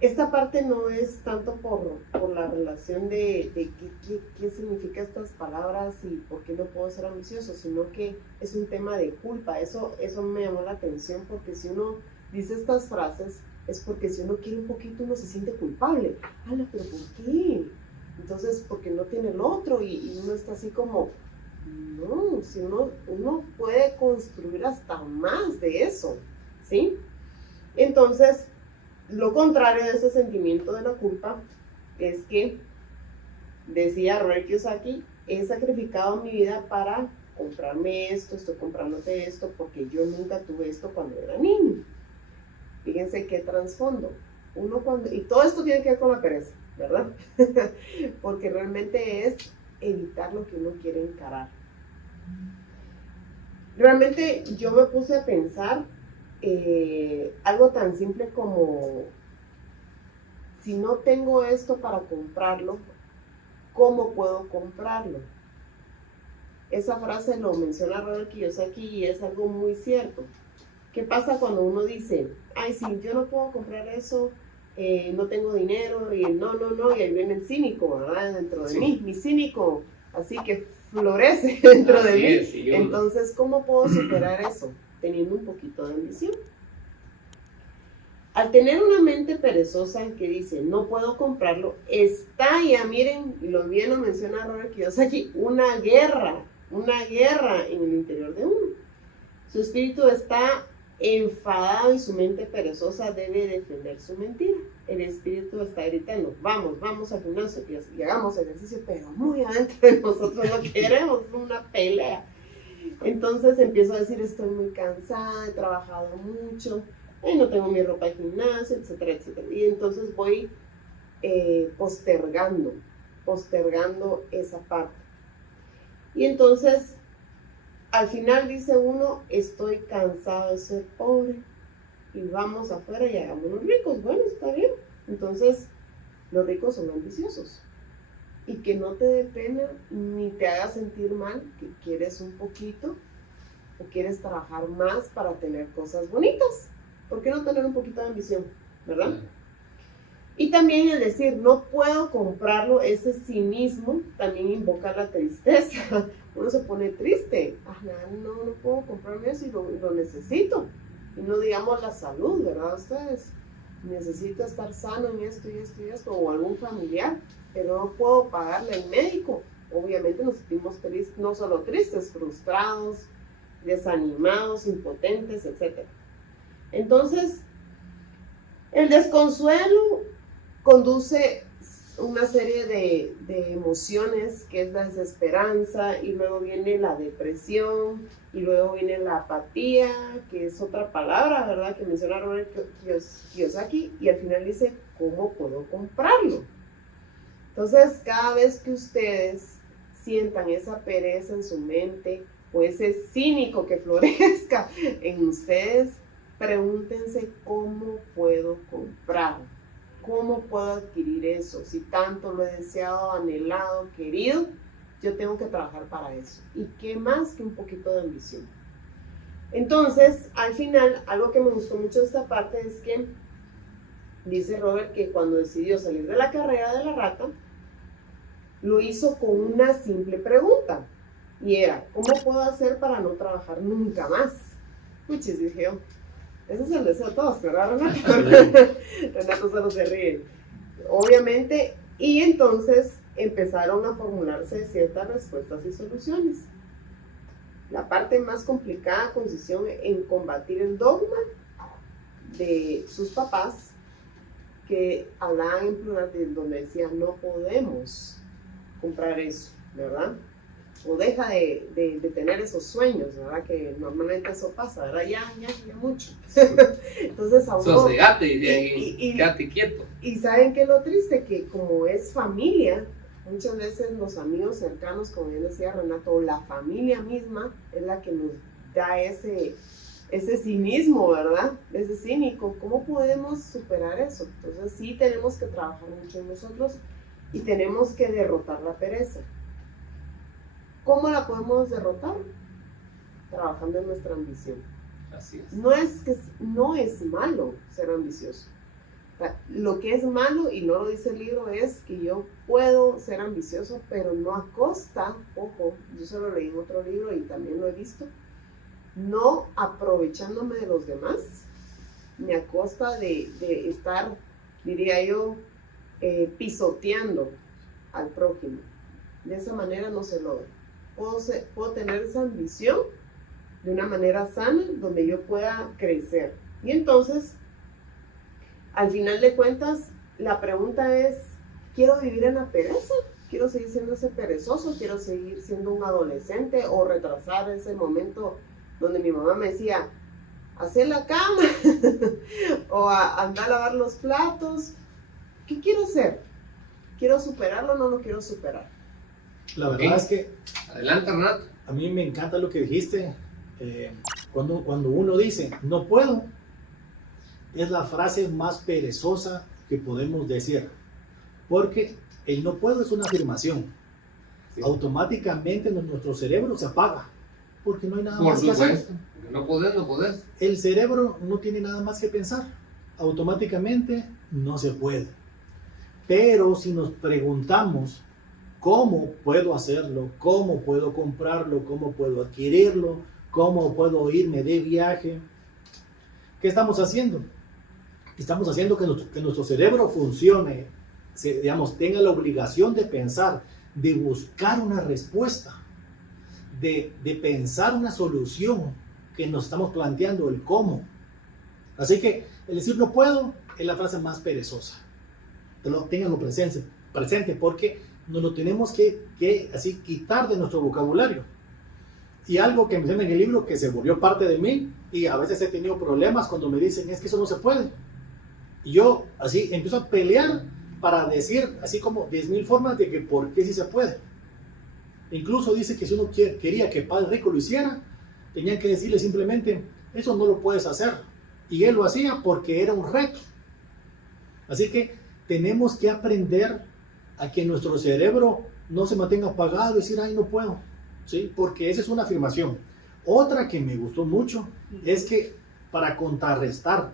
esta parte no es tanto por la relación de qué significa estas palabras y por qué no puedo ser ambicioso, sino que es un tema de culpa. Eso me llamó la atención, porque si uno dice estas frases es porque si uno quiere un poquito uno se siente culpable. ¡Hala, pero por qué! Entonces, porque no tiene el otro y uno está así como, no, si uno puede construir hasta más de eso, ¿sí? Entonces, lo contrario de ese sentimiento de la culpa es que, decía Robert Kiyosaki, he sacrificado mi vida para comprarme esto, estoy comprándote esto porque yo nunca tuve esto cuando era niño. Fíjense qué trasfondo. Y todo esto tiene que ver con la pereza, ¿verdad? Porque realmente es evitar lo que uno quiere encarar. Realmente yo me puse a pensar algo tan simple como, si no tengo esto para comprarlo, ¿cómo puedo comprarlo? Esa frase lo menciona Robert Kiyosaki y es algo muy cierto. ¿Qué pasa cuando uno dice, ay, sí, yo no puedo comprar eso, no tengo dinero, y no, y ahí viene el cínico, ¿verdad? Dentro de mí, mi cínico, así que florece dentro de Así mí. es, sí, uno. Entonces, ¿cómo puedo superar eso? Teniendo un poquito de ambición. Al tener una mente perezosa que dice, no puedo comprarlo, está ya, miren, y lo bien lo menciona Robert Kiyosaki, una guerra en el interior de uno. Su espíritu está enfadado y su mente perezosa debe defender su mentira. El espíritu está gritando, vamos al gimnasio y hagamos ejercicio, pero muy adentro de nosotros no queremos, es una pelea. Entonces empiezo a decir, estoy muy cansada, he trabajado mucho, no tengo mi ropa de gimnasio, etcétera, etcétera. Y entonces voy postergando esa parte. Y entonces, al final dice uno, estoy cansado de ser pobre y vamos afuera y hagámonos ricos. Bueno, está bien. Entonces, los ricos son ambiciosos. Y que no te dé pena ni te haga sentir mal que quieres un poquito o quieres trabajar más para tener cosas bonitas. ¿Por qué no tener un poquito de ambición? ¿Verdad? Y también el decir, no puedo comprarlo, ese cinismo también invoca la tristeza. Uno se pone triste. No puedo comprarme eso y lo necesito. Y no digamos la salud, ¿verdad? Ustedes, necesito estar sano en esto y esto y esto, o algún familiar, pero no puedo pagarle al médico. Obviamente nos sentimos tristes, no solo tristes, frustrados, desanimados, impotentes, etc. Entonces, el desconsuelo conduce una serie de emociones, que es la desesperanza, y luego viene la depresión, y luego viene la apatía, que es otra palabra, ¿verdad?, que menciona Robert Kiyosaki, y al final dice, ¿cómo puedo comprarlo? Entonces, cada vez que ustedes sientan esa pereza en su mente, o ese cínico que florezca en ustedes, pregúntense, ¿cómo puedo comprar? ¿Cómo puedo adquirir eso? Si tanto lo he deseado, anhelado, querido, yo tengo que trabajar para eso. ¿Y qué más que un poquito de ambición? Entonces, al final, algo que me gustó mucho de esta parte es que dice Robert que cuando decidió salir de la carrera de la rata, lo hizo con una simple pregunta. Y era, ¿cómo puedo hacer para no trabajar nunca más? Puchis, dije yo. Ese es el deseo de todos, ¿verdad, Renato? Renato solo se ríe. Obviamente, y entonces empezaron a formularse ciertas respuestas y soluciones. La parte más complicada consistió en combatir el dogma de sus papás, que hablaban en plural, donde decían, no podemos comprar eso, ¿verdad? O deja de tener esos sueños, ¿verdad? Que normalmente eso pasa, ¿verdad? Ya mucho. Entonces, aún sosegate y quédate quieto. Y ¿saben qué es lo triste? Que como es familia, muchas veces los amigos cercanos, como bien decía Renato, o la familia misma, es la que nos da ese cinismo, ¿verdad? Ese cínico. ¿Cómo podemos superar eso? Entonces, sí tenemos que trabajar mucho en nosotros y tenemos que derrotar la pereza. ¿Cómo la podemos derrotar? Trabajando en nuestra ambición. Así es. No es malo ser ambicioso. Lo que es malo, y no lo dice el libro, es que yo puedo ser ambicioso, pero no a costa, ojo, yo se lo leí en otro libro y también lo he visto, no aprovechándome de los demás, ni a costa de estar, diría yo, pisoteando al prójimo. De esa manera no se logra. Puedo tener esa ambición de una manera sana, donde yo pueda crecer. Y entonces, al final de cuentas, la pregunta es, ¿quiero vivir en la pereza? ¿Quiero seguir siendo ese perezoso? ¿Quiero seguir siendo un adolescente? ¿O retrasar ese momento donde mi mamá me decía, hacer la cama? ¿O andar a lavar los platos? ¿Qué quiero hacer? ¿Quiero superarlo o no lo quiero superar? La verdad es que adelante, Renato. A mí me encanta lo que dijiste. Cuando uno dice no puedo, es la frase más perezosa que podemos decir, porque el no puedo es una afirmación. Sí. Automáticamente nuestro cerebro se apaga, porque no hay nada más que hacer. No podés. El cerebro no tiene nada más que pensar, automáticamente no se puede. Pero si nos preguntamos ¿Cómo puedo hacerlo? ¿Cómo puedo comprarlo? ¿Cómo puedo adquirirlo? ¿Cómo puedo irme de viaje? ¿Qué estamos haciendo? Estamos haciendo que nuestro cerebro funcione, digamos, tenga la obligación de pensar, de buscar una respuesta, de pensar una solución que nos estamos planteando, el cómo. Así que el decir no puedo es la frase más perezosa. Ténganlo presente porque nos lo tenemos que así quitar de nuestro vocabulario. Y algo que menciona en el libro que se volvió parte de mí, y a veces he tenido problemas cuando me dicen es que eso no se puede. Y yo así empiezo a pelear para decir así como 10,000 formas de que por qué sí se puede. Incluso dice que si uno quería que Padre Rico lo hiciera, tenían que decirle simplemente, eso no lo puedes hacer. Y él lo hacía porque era un reto. Así que tenemos que aprender a que nuestro cerebro no se mantenga apagado y decir, ay, no puedo. ¿Sí? Porque esa es una afirmación. Otra que me gustó mucho es que para contrarrestar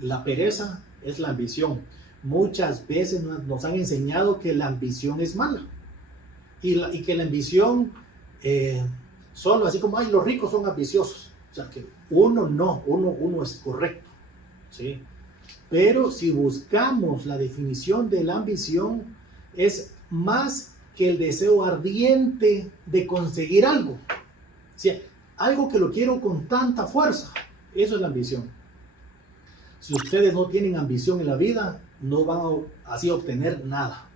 la pereza es la ambición. Muchas veces nos han enseñado que la ambición es mala. Y que la ambición solo así como, ay, los ricos son ambiciosos. O sea, que uno es correcto. ¿Sí? Pero si buscamos la definición de la ambición, es más que el deseo ardiente de conseguir algo. O sea, algo que lo quiero con tanta fuerza. Eso es la ambición. Si ustedes no tienen ambición en la vida, no van así a obtener nada.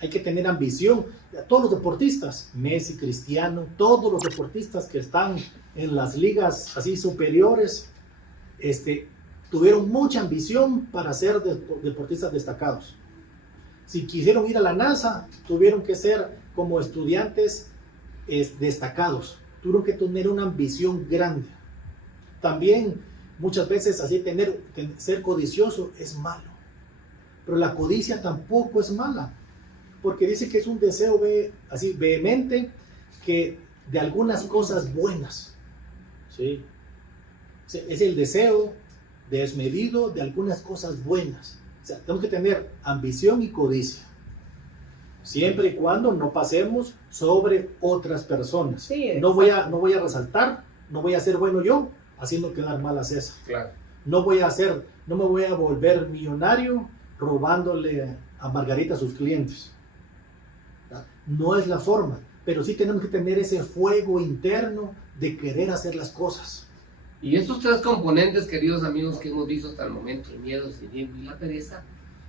Hay que tener ambición. Todos los deportistas, Messi, Cristiano, todos los deportistas que están en las ligas así superiores, tuvieron mucha ambición para ser deportistas destacados. Si quisieron ir a la NASA, tuvieron que ser como estudiantes destacados. Tuvieron que tener una ambición grande. También muchas veces así ser codicioso es malo. Pero la codicia tampoco es mala, porque dice que es un deseo así vehemente que de algunas cosas buenas. ¿Sí? Es el deseo desmedido de algunas cosas buenas. O sea, tenemos que tener ambición y codicia, siempre y cuando no pasemos sobre otras personas. Sí, no voy a resaltar, no voy a ser bueno yo haciendo quedar mal a César. Claro. No me voy a volver millonario robándole a Margarita a sus clientes. No es la forma, pero sí tenemos que tener ese fuego interno de querer hacer las cosas. Y estos tres componentes, queridos amigos, que hemos visto hasta el momento, el miedo, el cinismo y la pereza,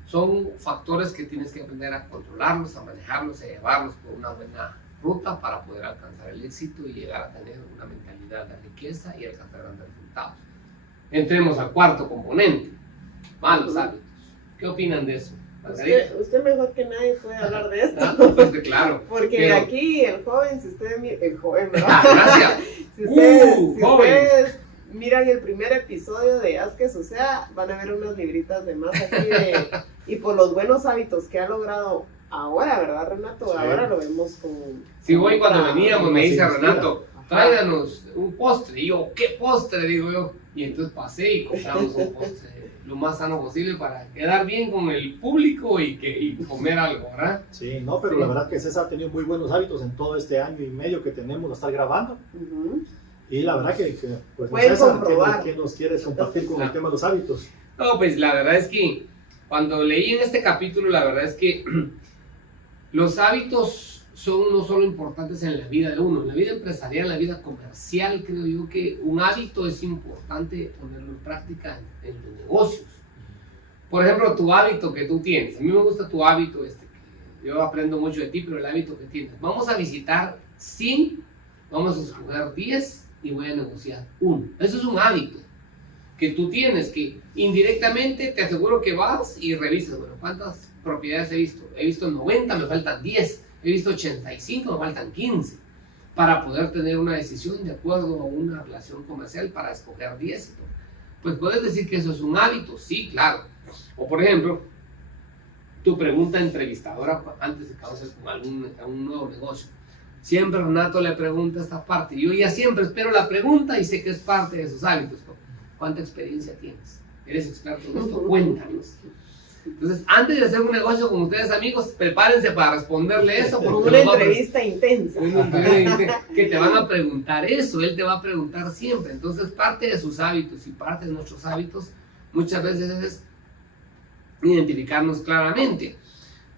son factores que tienes que aprender a controlarlos, a manejarlos, a llevarlos por una buena ruta para poder alcanzar el éxito y llegar a tener una mentalidad de riqueza y alcanzar grandes resultados. Entremos al cuarto componente, malos hábitos. ¿Qué opinan de eso? Usted mejor que nadie puede hablar de esto. ¿Ah? Pues claro. Porque aquí el joven, si ustedes el joven, ¿verdad? Gracias. si ustedes Joven. miran el primer episodio de Haz que Suceda, van a ver unas libritas de más aquí y por los buenos hábitos que ha logrado ahora, ¿verdad, Renato? Sí. Ahora lo vemos con... Sí, hoy cuando veníamos me dice Renato, tráiganos un postre. Y yo, ¿qué postre? Digo yo. Y entonces pasé y compramos un postre lo más sano posible para quedar bien con el público y comer algo, ¿verdad? Sí, no, pero sí. La verdad que César ha tenido muy buenos hábitos en todo este año y medio que tenemos de estar grabando. Y la verdad que pues César, ¿qué nos quieres compartir con el tema de los hábitos? No, pues la verdad es que cuando leí en este capítulo, la verdad es que los hábitos son no solo importantes en la vida de uno, en la vida empresarial, en la vida comercial, creo yo que un hábito es importante ponerlo en práctica en los negocios. Por ejemplo, tu hábito que tú tienes. A mí me gusta tu hábito, que yo aprendo mucho de ti, pero el hábito que tienes. Vamos a visitar 100, vamos a escoger 10 y voy a negociar 1. Eso es un hábito que tú tienes, que indirectamente te aseguro que vas y revisas, bueno, ¿cuántas propiedades he visto? He visto 90, me faltan 10. He visto 85, me faltan 15, para poder tener una decisión de acuerdo a una relación comercial para escoger 10. Pues puedes decir que eso es un hábito, sí, claro. O por ejemplo, tu pregunta entrevistadora antes de que vayas con un nuevo negocio. Siempre Renato le pregunta esta parte. Yo ya siempre espero la pregunta y sé que es parte de sus hábitos. ¿Cuánta experiencia tienes? ¿Eres experto en esto? Cuéntanos. Entonces, antes de hacer un negocio con ustedes, amigos, prepárense para responderle eso. Con Porque una lo va a entrevista intensa. que te van a preguntar eso, él te va a preguntar siempre. Entonces, parte de sus hábitos y parte de nuestros hábitos muchas veces es identificarnos claramente.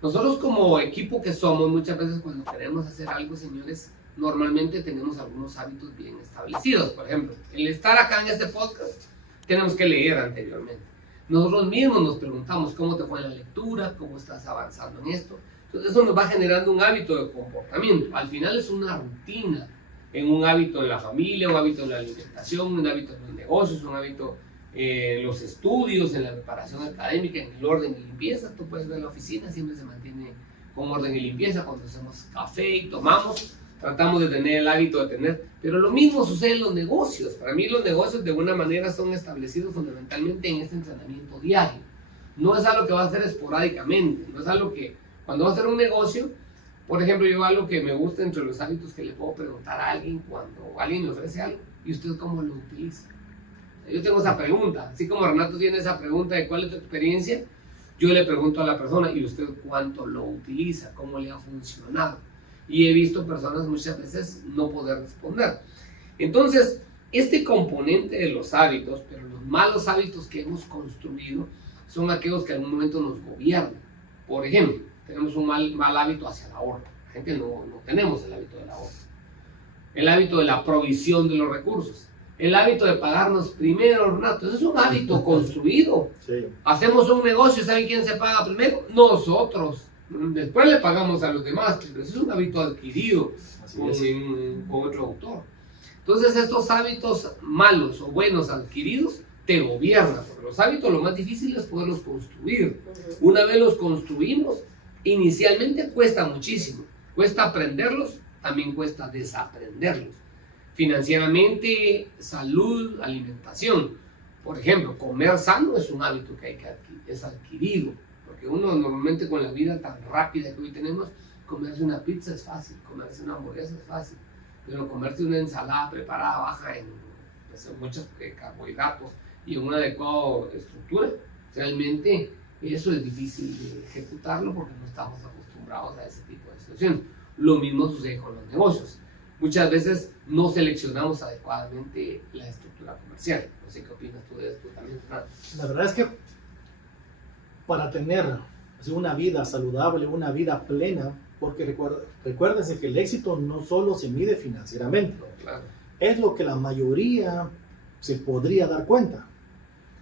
Nosotros como equipo que somos, muchas veces cuando queremos hacer algo, señores, normalmente tenemos algunos hábitos bien establecidos. Por ejemplo, el estar acá en este podcast, tenemos que leer anteriormente. Nosotros mismos nos preguntamos cómo te fue en la lectura, cómo estás avanzando en esto. Entonces eso nos va generando un hábito de comportamiento. Al final es una rutina, en un hábito en la familia, un hábito en la alimentación, un hábito en los negocios, un hábito en los estudios, en la preparación académica, en el orden y limpieza. Tú puedes ver la oficina, siempre se mantiene con orden y limpieza. Cuando hacemos café y tomamos, tratamos de tener el hábito de tener, pero lo mismo sucede en los negocios. Para mí los negocios de alguna manera son establecidos fundamentalmente en este entrenamiento diario. No es algo que va a hacer esporádicamente, no es algo que cuando va a hacer un negocio, por ejemplo, yo algo que me gusta entre los hábitos que le puedo preguntar a alguien cuando alguien me ofrece algo, ¿y usted cómo lo utiliza? Yo tengo esa pregunta, así como Renato tiene esa pregunta de cuál es tu experiencia, yo le pregunto a la persona, ¿y usted cuánto lo utiliza? ¿Cómo le ha funcionado? Y he visto personas muchas veces no poder responder. Entonces, este componente de los hábitos, pero los malos hábitos que hemos construido, son aquellos que en algún momento nos gobiernan. Por ejemplo, tenemos un mal hábito hacia el ahorro. La gente no tenemos el hábito del ahorro. El hábito de la provisión de los recursos. El hábito de pagarnos primero, Renato. Eso es un hábito construido. Sí. Hacemos un negocio, ¿saben quién se paga primero? Nosotros. Después le pagamos a los demás, pero eso es un hábito adquirido con otro autor. Entonces estos hábitos malos o buenos adquiridos te gobiernan, porque los hábitos lo más difícil es poderlos construir. Una vez los construimos, inicialmente cuesta muchísimo, cuesta aprenderlos, también cuesta desaprenderlos. Financieramente, salud, alimentación. Por ejemplo, comer sano es un hábito que es adquirido. Porque uno normalmente con la vida tan rápida que hoy tenemos, comerse una pizza es fácil, comerse una hamburguesa es fácil, pero comerse una ensalada preparada baja en muchos carbohidratos y en una adecuada estructura, realmente eso es difícil de ejecutarlo porque no estamos acostumbrados a ese tipo de situaciones. Lo mismo sucede con los negocios. Muchas veces no seleccionamos adecuadamente la estructura comercial. No sé qué opinas tú de esto también, Fernando. La verdad es que para tener así una vida saludable, una vida plena, porque recuérdense que el éxito no solo se mide financieramente, Claro. es lo que la mayoría se podría dar cuenta,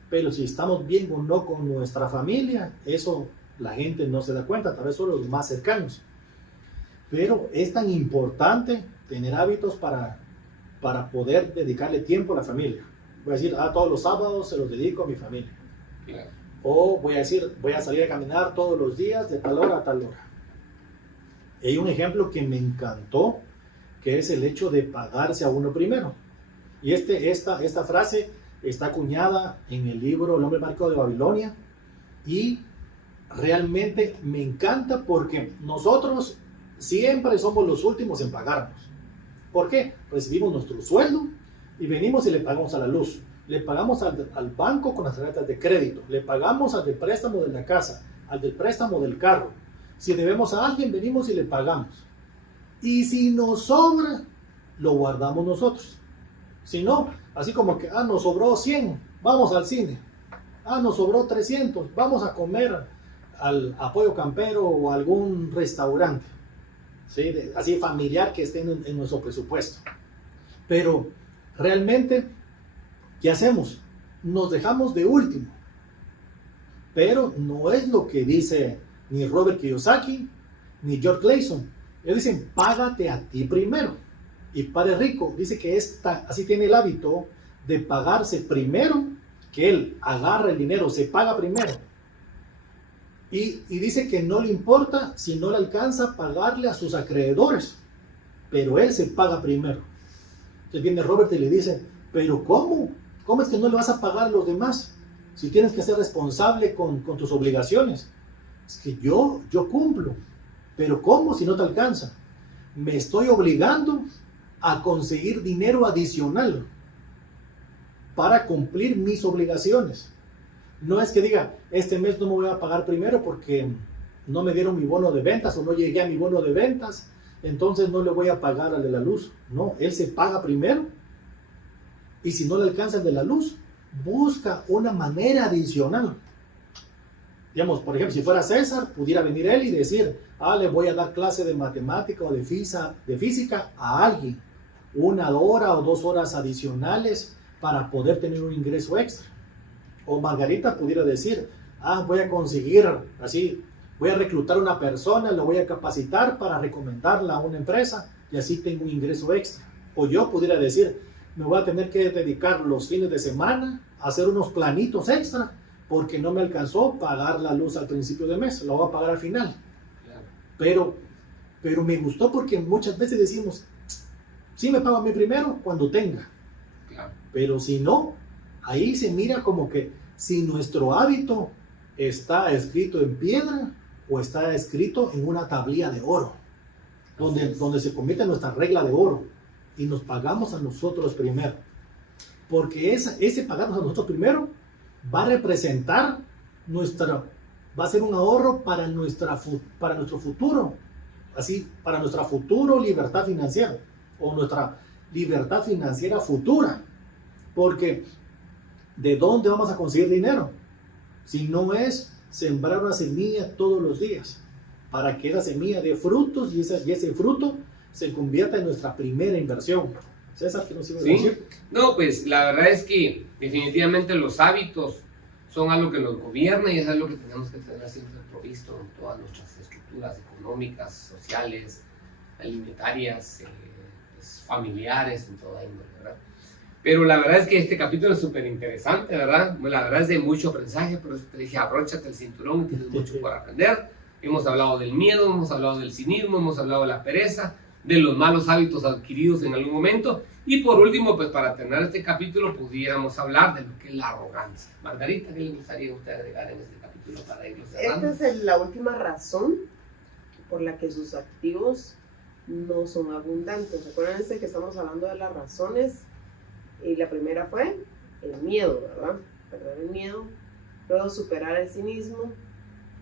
pero si estamos bien o no con nuestra familia, eso la gente no se da cuenta, tal vez solo los más cercanos, pero es tan importante tener hábitos para poder dedicarle tiempo a la familia. Voy a decir, todos los sábados se los dedico a mi familia. Claro. O voy a decir, voy a salir a caminar todos los días de tal hora a tal hora. Hay un ejemplo que me encantó, que es el hecho de pagarse a uno primero. Y esta frase está acuñada en el libro El hombre marco de Babilonia. Y realmente me encanta porque nosotros siempre somos los últimos en pagarnos. ¿Por qué? Recibimos nuestro sueldo y venimos y le pagamos a la luz. Le pagamos al banco con las tarjetas de crédito, le pagamos al del préstamo de la casa, al del préstamo del carro. Si debemos a alguien, venimos y le pagamos. Y si nos sobra, lo guardamos nosotros. Si no, así como que, nos sobró 100, vamos al cine. Nos sobró 300, vamos a comer al Apoyo Campero o a algún restaurante. ¿Sí? Así familiar que esté en nuestro presupuesto. Pero realmente, ¿qué hacemos? Nos dejamos de último. Pero no es lo que dice ni Robert Kiyosaki ni George Clayson. Ellos dicen, págate a ti primero. Y Padre Rico dice que así tiene el hábito de pagarse primero, que él agarra el dinero, se paga primero. Y dice que no le importa si no le alcanza pagarle a sus acreedores, pero él se paga primero. Entonces viene Robert y le dice, pero ¿cómo? ¿Cómo es que no le vas a pagar a los demás? Si tienes que ser responsable con tus obligaciones. Es que yo cumplo, pero ¿cómo si no te alcanza? Me estoy obligando a conseguir dinero adicional para cumplir mis obligaciones. No es que diga, este mes no me voy a pagar primero porque no me dieron mi bono de ventas o no llegué a mi bono de ventas, entonces no le voy a pagar al de la luz. No, él se paga primero y si no le alcanza el de la luz, busca una manera adicional. Digamos, por ejemplo, si fuera César, pudiera venir él y decir, le voy a dar clase de matemática o de física a alguien, 1 hora o 2 horas adicionales para poder tener un ingreso extra. O Margarita pudiera decir, voy a conseguir, así, voy a reclutar una persona, la voy a capacitar para recomendarla a una empresa y así tengo un ingreso extra. O yo pudiera decir, me voy a tener que dedicar los fines de semana a hacer unos planitos extra porque no me alcanzó pagar la luz al principio de mes, lo voy a pagar al final. Claro. Pero me gustó porque muchas veces decimos, sí me pago a mí primero cuando tenga. Claro. Pero si no, ahí se mira como que si nuestro hábito está escrito en piedra o está escrito en una tablilla de oro, donde se convierte en nuestra regla de oro y nos pagamos a nosotros primero. Porque ese pagarnos a nosotros primero va a representar va a ser un ahorro para nuestro futuro, así, para nuestra futuro libertad financiera o nuestra libertad financiera futura. Porque ¿de dónde vamos a conseguir dinero? Si no es sembrar una semilla todos los días, para que esa semilla dé frutos y ese fruto se convierta en nuestra primera inversión. César, ¿qué nos iba a decir? No, pues la verdad es que definitivamente los hábitos son algo que nos gobierna y es algo que tenemos que tener siempre provisto en todas nuestras estructuras económicas, sociales, alimentarias, pues, familiares, en toda índole, ¿verdad? Pero la verdad es que este capítulo es súper interesante, ¿verdad? La verdad es de mucho aprendizaje, por eso te dije, abróchate el cinturón, tienes mucho por aprender. Hemos hablado del miedo, hemos hablado del cinismo, hemos hablado de la pereza, de los malos hábitos adquiridos en algún momento. Y por último, pues para terminar este capítulo, pudiéramos hablar de lo que es la arrogancia. Margarita, ¿qué le gustaría a usted agregar en este capítulo para irlo cerrando? Esta es la última razón por la que sus activos no son abundantes. Recuérdense que estamos hablando de las razones y la primera fue el miedo, ¿verdad? Perder el miedo, luego superar el cinismo,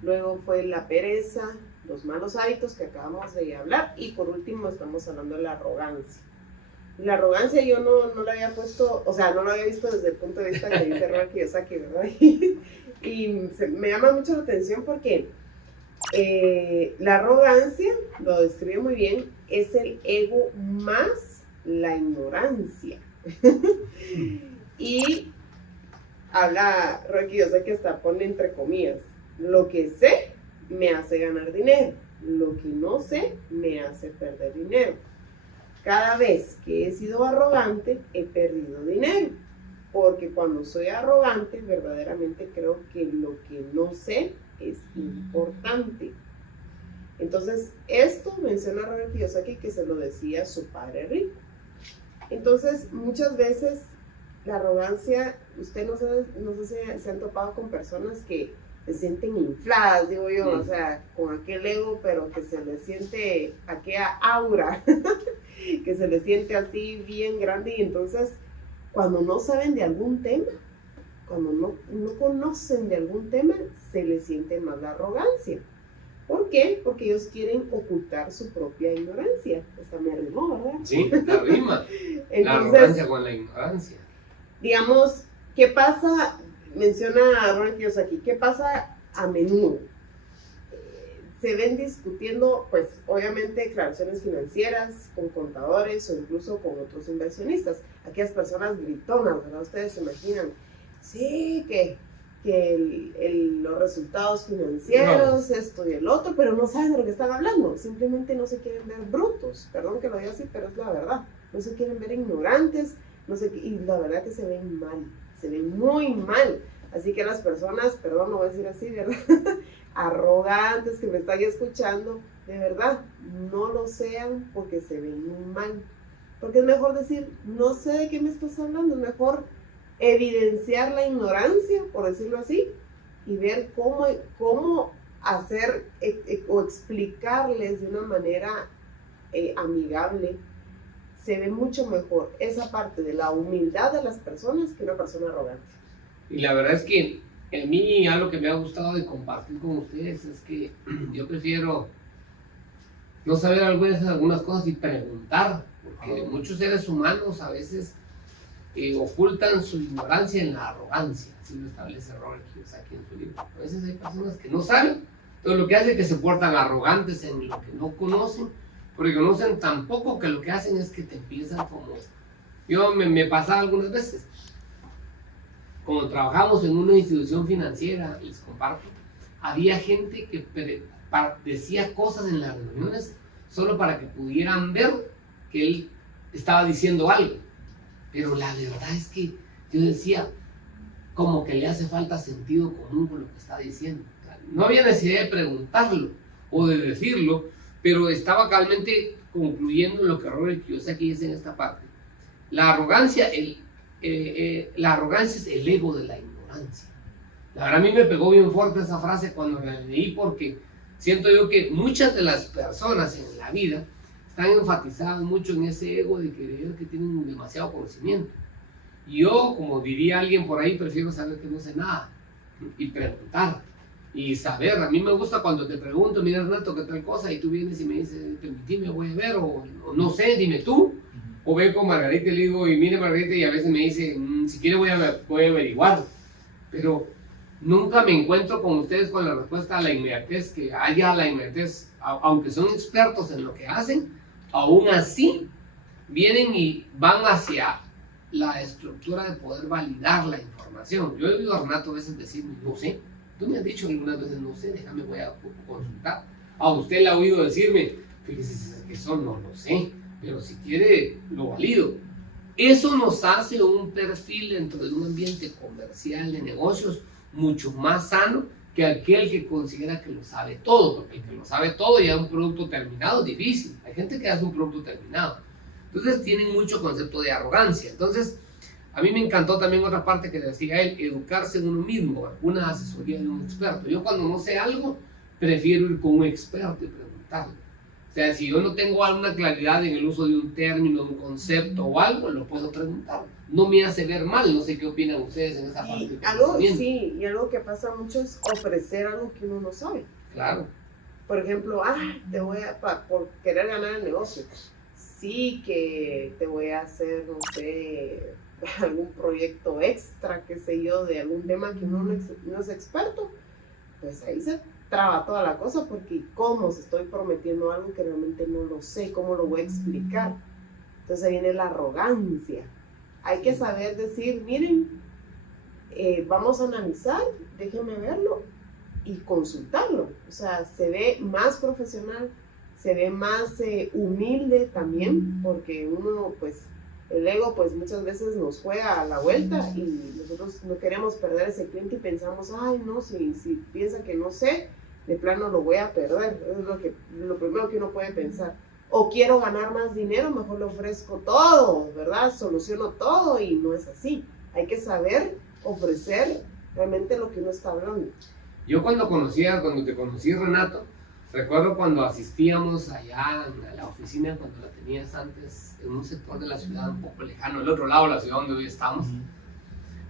luego fue la pereza, los malos hábitos que acabamos de hablar y por último estamos hablando de la arrogancia. La arrogancia yo no la había puesto, o sea, no lo había visto desde el punto de vista que dice Robert Kiyosaki, ¿verdad? Y me llama mucho la atención porque la arrogancia, lo describe muy bien, es el ego más la ignorancia. Y habla Robert Kiyosaki, hasta pone entre comillas, lo que sé me hace ganar dinero, lo que no sé me hace perder dinero. Cada vez que he sido arrogante he perdido dinero, porque cuando soy arrogante verdaderamente creo que lo que no sé es importante. Entonces esto menciona Robert Kiyosaki, que se lo decía su padre rico. Entonces muchas veces la arrogancia, usted no sé si se han topado con personas que se sienten infladas, digo yo, o sea, con aquel ego, pero que se le siente aquella aura, que se le siente así bien grande, y entonces cuando no saben de algún tema, cuando no conocen de algún tema, se les siente más la arrogancia. ¿Por qué? Porque ellos quieren ocultar su propia ignorancia. Esta me arrimó, ¿verdad? Sí, la rima. Entonces, la arrogancia con la ignorancia. Digamos, ¿qué pasa? Menciona Robert Kiyosaki, ¿qué pasa a menudo? Se ven discutiendo, pues, obviamente, declaraciones financieras con contadores o incluso con otros inversionistas. Aquellas personas gritonas, ¿verdad? Ustedes se imaginan, sí, que los resultados financieros, esto y el otro, pero no saben de lo que están hablando. Simplemente no se quieren ver brutos. Perdón que lo diga así, pero es la verdad. No se quieren ver ignorantes, y la verdad que se ven mal. Se ven muy mal. Así que las personas, perdón, no voy a decir así, ¿verdad? Arrogantes que me están escuchando, de verdad, no lo sean porque se ven muy mal. Porque es mejor decir, no sé de qué me estás hablando, es mejor evidenciar la ignorancia, por decirlo así, y ver cómo hacer o explicarles de una manera amigable. Se ve mucho mejor esa parte de la humildad de las personas que una persona arrogante. Y la verdad es que a mí algo que me ha gustado de compartir con ustedes es que yo prefiero no saber algunas cosas y preguntar, porque muchos seres humanos a veces ocultan su ignorancia en la arrogancia, así lo establece Robert Kiyosaki en su libro. A veces hay personas que no saben, entonces lo que hace es que se portan arrogantes en lo que no conocen, porque conocen tan poco que lo que hacen es que te empiezan como... Yo me pasaba algunas veces, como trabajamos en una institución financiera, les comparto, había gente que decía cosas en las reuniones solo para que pudieran ver que él estaba diciendo algo. Pero la verdad es que yo decía, como que le hace falta sentido común con lo que está diciendo. No había necesidad de preguntarlo o de decirlo, pero estaba calmente concluyendo lo que Robert Kiyosaki dice en esta parte. La arrogancia es el ego de la ignorancia. La verdad a mí me pegó bien fuerte esa frase cuando la leí, porque siento yo que muchas de las personas en la vida están enfatizadas mucho en ese ego de creer que tienen demasiado conocimiento. Y yo, como diría alguien por ahí, prefiero saber que no sé nada y preguntar y saber. A mí me gusta cuando te pregunto, mira Renato, ¿qué tal cosa? Y tú vienes y me dices, permíteme, voy a ver, o no sé, dime tú. O ve con Margarita y le digo, y mire Margarita, y a veces me dice, si quiere voy a averiguar. Pero nunca me encuentro con ustedes con la respuesta a la inmediatez, que haya la inmediatez, aunque son expertos en lo que hacen, aún así vienen y van hacia la estructura de poder validar la información. Yo he oído a Renato a veces decirme, no sé. Tú me has dicho algunas veces, no sé, déjame, voy a consultar. A usted le ha oído decirme, fíjese, eso no lo sé, pero si quiere, lo valido. Eso nos hace un perfil dentro de un ambiente comercial de negocios mucho más sano que aquel que considera que lo sabe todo, porque el que lo sabe todo ya es un producto terminado, difícil. Hay gente que hace un producto terminado. Entonces tienen mucho concepto de arrogancia. Entonces, a mí me encantó también otra parte que decía él, educarse en uno mismo, una asesoría de un experto. Yo cuando no sé algo, prefiero ir con un experto y preguntarle. O sea, si yo no tengo alguna claridad en el uso de un término, de un concepto o algo, lo puedo preguntar. No me hace ver mal, no sé qué opinan ustedes en esa parte. Y algo que pasa mucho es ofrecer algo que uno no sabe. Claro. Por ejemplo, te voy a, por querer ganar el negocio, sí que te voy a hacer, no sé, algún proyecto extra, qué sé yo, de algún tema que uno no es experto, pues ahí se traba toda la cosa, porque ¿cómo se estoy prometiendo algo que realmente no lo sé? ¿Cómo lo voy a explicar? Entonces ahí viene la arrogancia. Hay que saber decir, miren, vamos a analizar, déjenme verlo y consultarlo. O sea, se ve más profesional, se ve más humilde también, porque uno, pues, el ego, pues, muchas veces nos juega a la vuelta y nosotros no queremos perder ese cliente y pensamos, ay, no, si piensa que no sé, de plano lo voy a perder. Es lo primero que uno puede pensar. O quiero ganar más dinero, mejor le ofrezco todo, ¿verdad? Soluciono todo, y no es así. Hay que saber ofrecer realmente lo que uno está hablando. Yo cuando te conocí, Renato, recuerdo cuando asistíamos allá a la oficina, cuando la tenías antes, en un sector de la ciudad un poco lejano, el otro lado de la ciudad donde hoy estamos.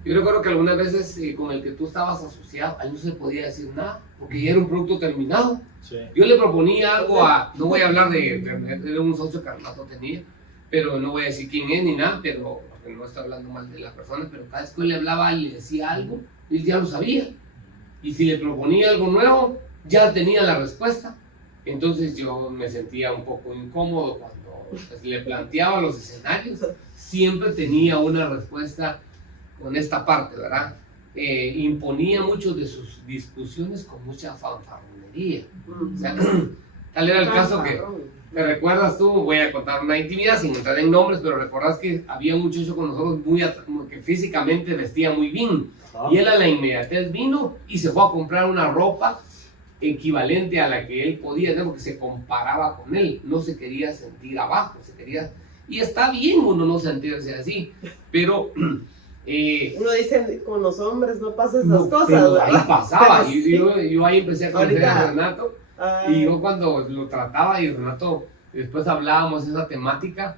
Yo recuerdo que algunas veces con el que tú estabas asociado, a él no se le podía decir nada, porque ya era un producto terminado. Sí. Yo le proponía algo no voy a hablar de un socio que Renato tenía, pero no voy a decir quién es ni nada, pero porque no estoy hablando mal de la persona, pero cada vez que él le hablaba, él le decía algo, él ya lo sabía. Y si le proponía algo nuevo, ya tenía la respuesta. Entonces yo me sentía un poco incómodo cuando pues, le planteaba los escenarios. Siempre tenía una respuesta con esta parte, ¿verdad? Imponía muchas de sus discusiones con mucha fanfarronería. O sea, tal era el caso que, ¿te recuerdas tú? Voy a contar una intimidad sin entrar en nombres, pero recuerdas que había un muchacho con nosotros que físicamente vestía muy bien. Y él a la inmediatez vino y se fue a comprar una ropa equivalente a la que él podía, ¿no? Porque se comparaba con él, no se quería sentir abajo, y está bien uno no sentirse así, pero uno dice, con los hombres no pasa esas cosas, ¿verdad? Ahí pasaba, yo ahí empecé a conocer a Renato, y yo cuando lo trataba, y Renato, después hablábamos de esa temática,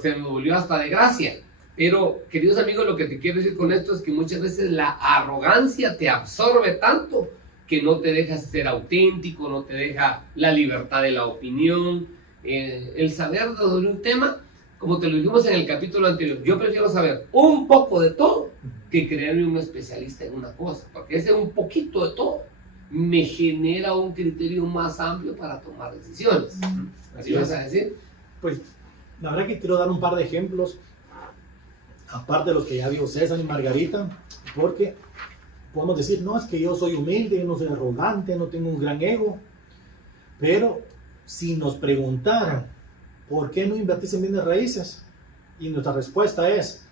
se nos volvió hasta de gracia. Pero, queridos amigos, lo que te quiero decir con esto es que muchas veces la arrogancia te absorbe tanto que no te deja ser auténtico, no te deja la libertad de la opinión, el saber sobre un tema, como te lo dijimos en el capítulo anterior. Yo prefiero saber un poco de todo que creerme un especialista en una cosa, porque ese un poquito de todo me genera un criterio más amplio para tomar decisiones. ¿Así vas a decir? Pues la verdad que quiero dar un par de ejemplos, aparte de los que ya dio César y Margarita, porque podemos decir, no, es que yo soy humilde, no soy arrogante, no tengo un gran ego, pero si nos preguntaran, ¿por qué no invertís en bienes raíces? Y nuestra respuesta es,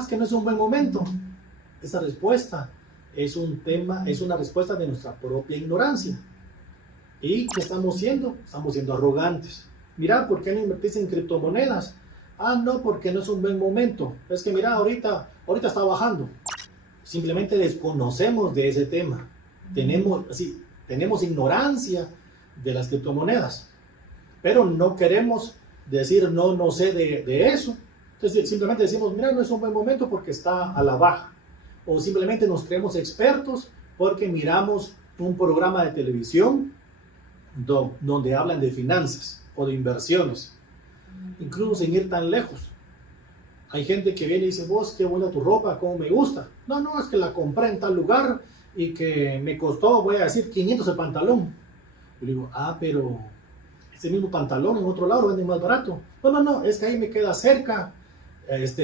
es que no es un buen momento. Esa respuesta es una respuesta de nuestra propia ignorancia. ¿Y qué estamos siendo? Estamos siendo arrogantes. Mira, ¿por qué no invertís en criptomonedas? No, porque no es un buen momento. Es que mira, ahorita está bajando. Simplemente desconocemos de ese tema. Tenemos ignorancia de las criptomonedas, pero no queremos decir no sé de eso. Entonces simplemente decimos, mira, no es un buen momento porque está a la baja. O simplemente nos creemos expertos porque miramos un programa de televisión donde hablan de finanzas o de inversiones. Incluso sin ir tan lejos. Hay gente que viene y dice, vos, qué buena tu ropa, cómo me gusta. No, es que la compré en tal lugar y que me costó, voy a decir, 500 el pantalón. Yo le digo, pero ese mismo pantalón en otro lado lo venden más barato. No, es que ahí me queda cerca.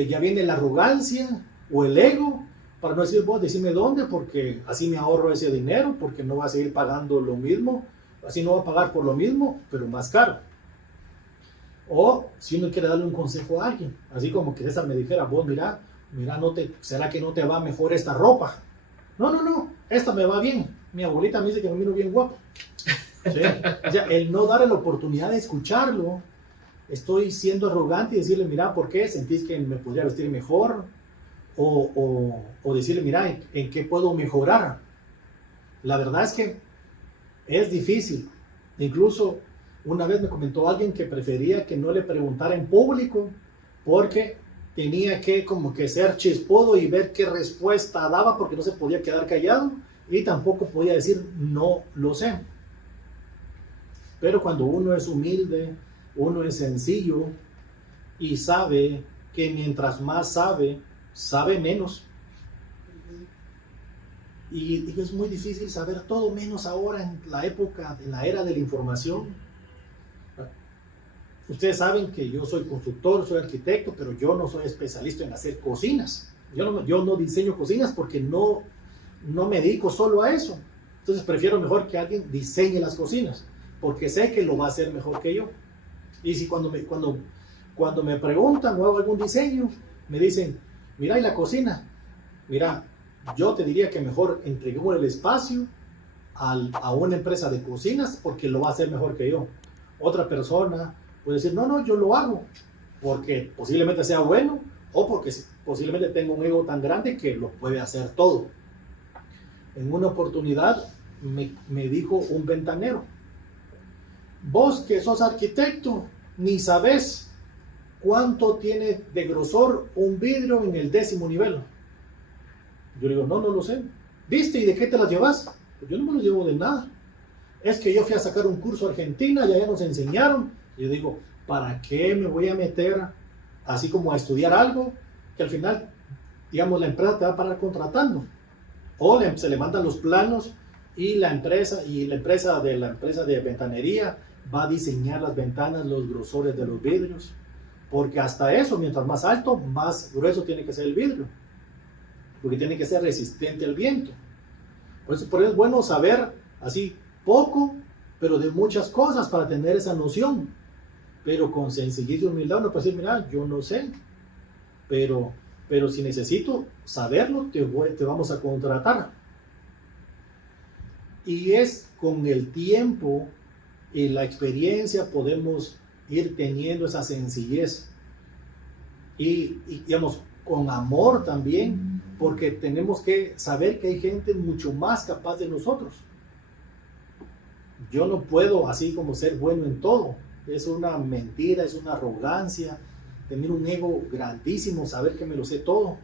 Ya viene la arrogancia o el ego, para no decir, vos, decime dónde, porque así me ahorro ese dinero, porque no va a seguir pagando lo mismo, así no va a pagar por lo mismo, pero más caro. O si uno quiere darle un consejo a alguien, así como que César me dijera, vos mira, ¿será que no te va mejor esta ropa? No, esta me va bien. Mi abuelita me dice que me miro bien guapo. ¿Sí? O sea, el no darle la oportunidad de escucharlo, estoy siendo arrogante y decirle, mira, ¿por qué? ¿Sentís que me podría vestir mejor? O decirle, mira, ¿en qué puedo mejorar? La verdad es que es difícil. Incluso una vez me comentó alguien que prefería que no le preguntara en público porque tenía que como que ser chispudo y ver qué respuesta daba, porque no se podía quedar callado y tampoco podía decir no lo sé. Pero cuando uno es humilde, uno es sencillo y sabe que mientras más sabe menos. Y es muy difícil saber todo, menos ahora en la era de la información. Ustedes saben que yo soy constructor, soy arquitecto, pero yo no soy especialista en hacer cocinas. Yo no diseño cocinas porque no me dedico solo a eso. Entonces prefiero mejor que alguien diseñe las cocinas, porque sé que lo va a hacer mejor que yo. Y si cuando me preguntan o hago algún diseño, me dicen, mira, ¿y la cocina? Mira, yo te diría que mejor entreguemos el espacio a una empresa de cocinas porque lo va a hacer mejor que yo. Otra persona puede decir, no, yo lo hago porque posiblemente sea bueno o porque posiblemente tengo un ego tan grande que lo puede hacer todo. En una oportunidad me dijo un ventanero, vos que sos arquitecto, ni sabés cuánto tiene de grosor un vidrio en el 10º nivel. Yo le digo, no lo sé. ¿Viste? ¿Y de qué te las llevas? Pues yo no me los llevo de nada. Es que yo fui a sacar un curso a Argentina y allá nos enseñaron. Y yo digo, ¿para qué me voy a meter así como a estudiar algo que al final, digamos, la empresa te va a parar contratando? O se le mandan los planos y la empresa de ventanería va a diseñar las ventanas, los grosores de los vidrios. Porque hasta eso, mientras más alto, más grueso tiene que ser el vidrio. Porque tiene que ser resistente al viento. Por eso es bueno saber así poco, pero de muchas cosas para tener esa noción. Pero con sencillez y humildad uno puede decir, mira, yo no sé, pero si necesito saberlo, te vamos a contratar. Y es con el tiempo y la experiencia podemos ir teniendo esa sencillez. Y digamos, con amor también, porque tenemos que saber que hay gente mucho más capaz de nosotros. Yo no puedo así como ser bueno en todo. Es una mentira, es una arrogancia tener un ego grandísimo, saber que me lo sé todo.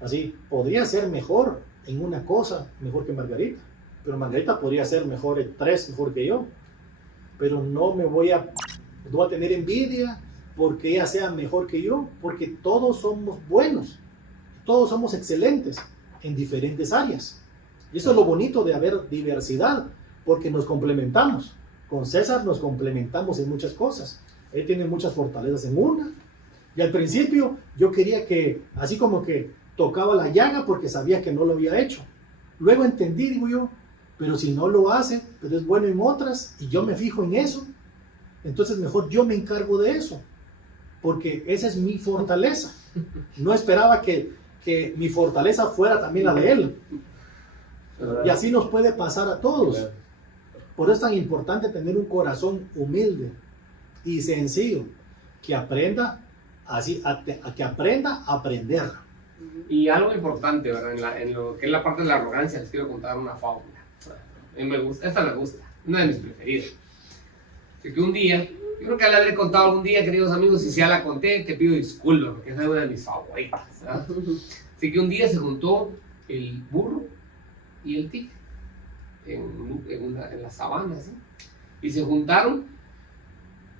Así, podría ser mejor en una cosa, mejor que Margarita, pero Margarita podría ser mejor en 3, mejor que yo, pero no voy a tener envidia porque ella sea mejor que yo, porque todos somos buenos, todos somos excelentes en diferentes áreas. Y eso es lo bonito de haber diversidad, porque nos complementamos. Con César nos complementamos en muchas cosas. Él tiene muchas fortalezas en una. Y al principio yo quería que, así como que tocaba la llaga porque sabía que no lo había hecho. Luego entendí, digo yo, pero si no lo hace, pero es bueno en otras y yo me fijo en eso, entonces mejor yo me encargo de eso, porque esa es mi fortaleza. No esperaba que mi fortaleza fuera también la de él. Y así nos puede pasar a todos. Por eso es tan importante tener un corazón humilde y sencillo, que aprenda que aprenda a aprender. Y algo importante, ¿verdad? En lo que es la parte de la arrogancia, les quiero contar una fábula. Esta me gusta, una de mis preferidas. Así que un día, yo creo que la habré contado algún día, queridos amigos, y si ya la conté, te pido disculpas, porque es una de mis favoritas, ¿verdad? Así que un día se juntó el burro y el tigre en la sabana, ¿sí? Y se juntaron,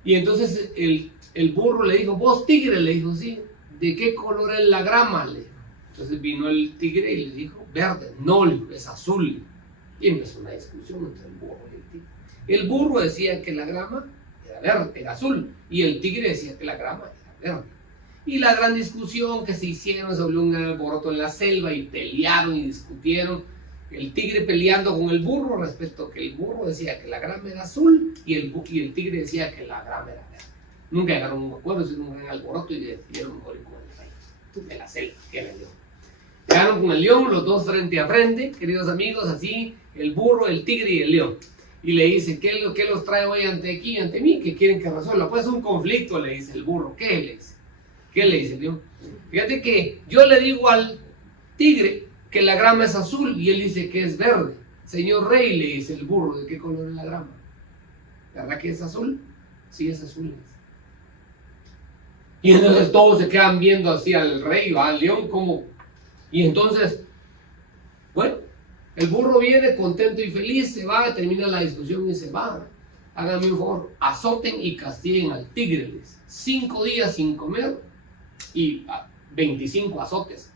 y entonces el burro le dijo, vos tigre, le dijo, sí, ¿de qué color es la grama? Le dijo. Entonces vino el tigre y le dijo, verde. No, le dijo, es azul. Y empezó una discusión entre el burro y el tigre. El burro decía que la grama era verde, era azul, y el tigre decía que la grama era verde. Y la gran discusión que se hicieron, se volvió un gran alboroto en la selva y pelearon y discutieron. El tigre peleando con el burro respecto a que el burro decía que la grama era azul y el tigre decía que la grama era verde. Nunca llegaron a un acuerdo, hicieron un gran alboroto y decidieron morir con el rey de la selva, que era el león. Llegaron con el león, los dos frente a frente, queridos amigos, así, el burro, el tigre y el león. Y le dice, ¿qué los trae hoy ante mí? ¿Qué quieren que resuelva? Pues un conflicto, le dice el burro. ¿Qué le dice? ¿Qué le dice el león? Fíjate que yo le digo al tigre que la grama es azul y él dice que es verde. Señor rey, le dice el burro, ¿de qué color es la grama? ¿Verdad que es azul? Sí, es azul. Y entonces todos se quedan viendo así al rey o al león como... Y entonces, bueno, el burro viene contento y feliz, se va, termina la discusión y se va. Háganme un favor, azoten y castiguen al tigre. 5 días sin comer y 25 azotes.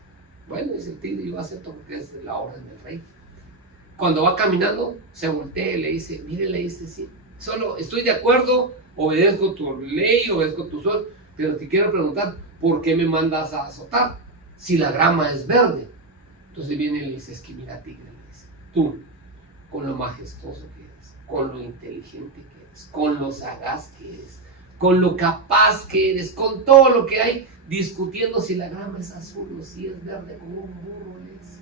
Bueno, dice el tigre, yo acepto porque es la orden del rey. Cuando va caminando, se voltea y le dice, mire, le dice, sí, solo estoy de acuerdo, obedezco tu ley, obedezco tu suelo, pero te quiero preguntar, ¿por qué me mandas a azotar si la grama es verde? Entonces viene y le dice, es que mira, tigre, le dice, tú, con lo majestuoso que eres, con lo inteligente que eres, con lo sagaz que eres, con lo capaz que eres, con todo lo que hay, discutiendo si la grama es azul o si es verde, como un burro le dice.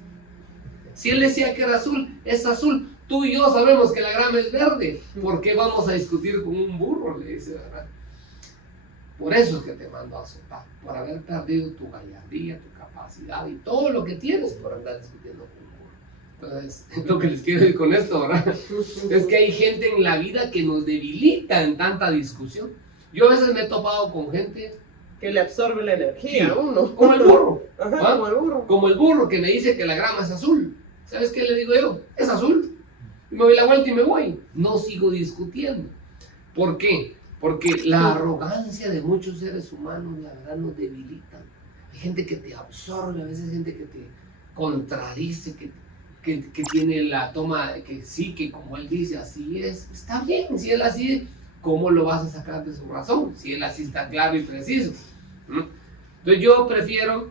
Si él decía que era azul, es azul. Tú y yo sabemos que la grama es verde. ¿Por qué vamos a discutir con un burro? Le dice, ¿verdad? Por eso es que te mando a azotar, por haber perdido tu gallardía, tu capacidad y todo lo que tienes por andar discutiendo con un burro. Entonces, lo que les quiero decir con esto, ¿verdad? Es que hay gente en la vida que nos debilita en tanta discusión. Yo a veces me he topado con gente que le absorbe la energía a uno. Como el burro. Ajá, como el burro. Como el burro que me dice que la grama es azul. ¿Sabes qué le digo yo? Es azul. Y me doy la vuelta y me voy. No sigo discutiendo. ¿Por qué? Porque la arrogancia de muchos seres humanos, la verdad, nos debilitan. Hay gente que te absorbe, a veces gente que te contradice, que tiene la toma de que sí, que como él dice, así es. Está bien, si él así es, ¿cómo lo vas a sacar de su razón? Si él así está claro y preciso. Entonces yo prefiero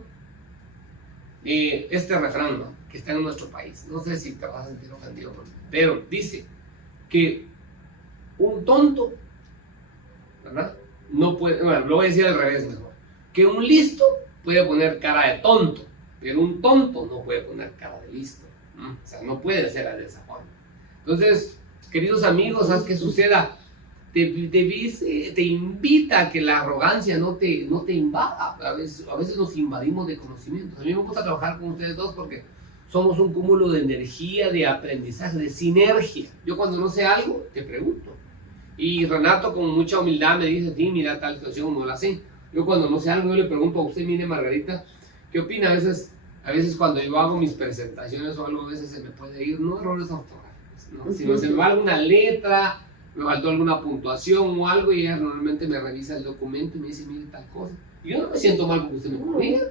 este refrán, ¿no?, que está en nuestro país. No sé si te vas a sentir ofendido, pero dice que un tonto, ¿verdad?, no puede, bueno, lo voy a decir al revés mejor, que un listo puede poner cara de tonto, pero un tonto no puede poner cara de listo. O sea, no puede ser de esa forma. Entonces, queridos amigos, haz que suceda. Te invita a que la arrogancia no te invada. A veces nos invadimos de conocimientos. A mí me gusta trabajar con ustedes dos porque somos un cúmulo de energía, de aprendizaje, de sinergia. Yo cuando no sé algo, te pregunto. Y Renato con mucha humildad me dice, sí, mira, tal situación no la sé. Yo cuando no sé algo, yo le pregunto a usted, mire Margarita, ¿qué opina? A veces cuando yo hago mis presentaciones o algo, a veces se me puede ir, no errores ortográficos, ¿no? Sino se me va alguna letra, me faltó alguna puntuación o algo, y ella normalmente me revisa el documento y me dice, mire tal cosa. Y yo no me siento mal porque usted me corrija,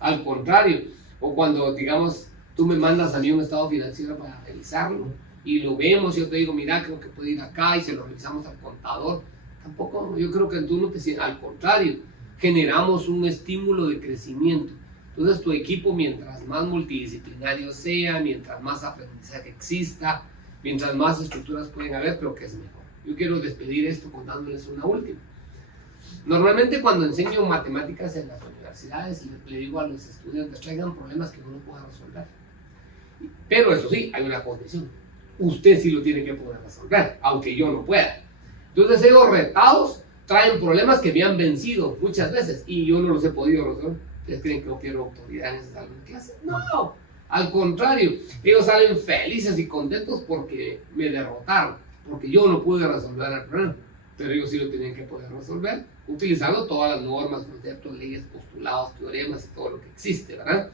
al contrario. O cuando, digamos, tú me mandas a mí un estado financiero para revisarlo y lo vemos, yo te digo, mira, creo que puede ir acá y se lo revisamos al contador. Tampoco, yo creo que tú no te sientes, al contrario, generamos un estímulo de crecimiento. Entonces tu equipo, mientras más multidisciplinario sea, mientras más aprendizaje exista, mientras más estructuras pueden haber, creo que es mejor. Yo quiero despedir esto contándoles una última. Normalmente cuando enseño matemáticas en las universidades, le digo a los estudiantes, traigan problemas que uno pueda resolver. Pero eso sí, hay una condición. Usted sí lo tiene que poder resolver, aunque yo no pueda. Entonces ellos retados traen problemas que me han vencido muchas veces y yo no los he podido resolver. ¿Ustedes creen que yo quiero autoridad en esa salón de clase? No, al contrario, ellos salen felices y contentos porque me derrotaron, porque yo no pude resolver el problema, pero ellos sí lo tenían que poder resolver, utilizando todas las normas, conceptos, leyes, postulados, teoremas y todo lo que existe, ¿verdad?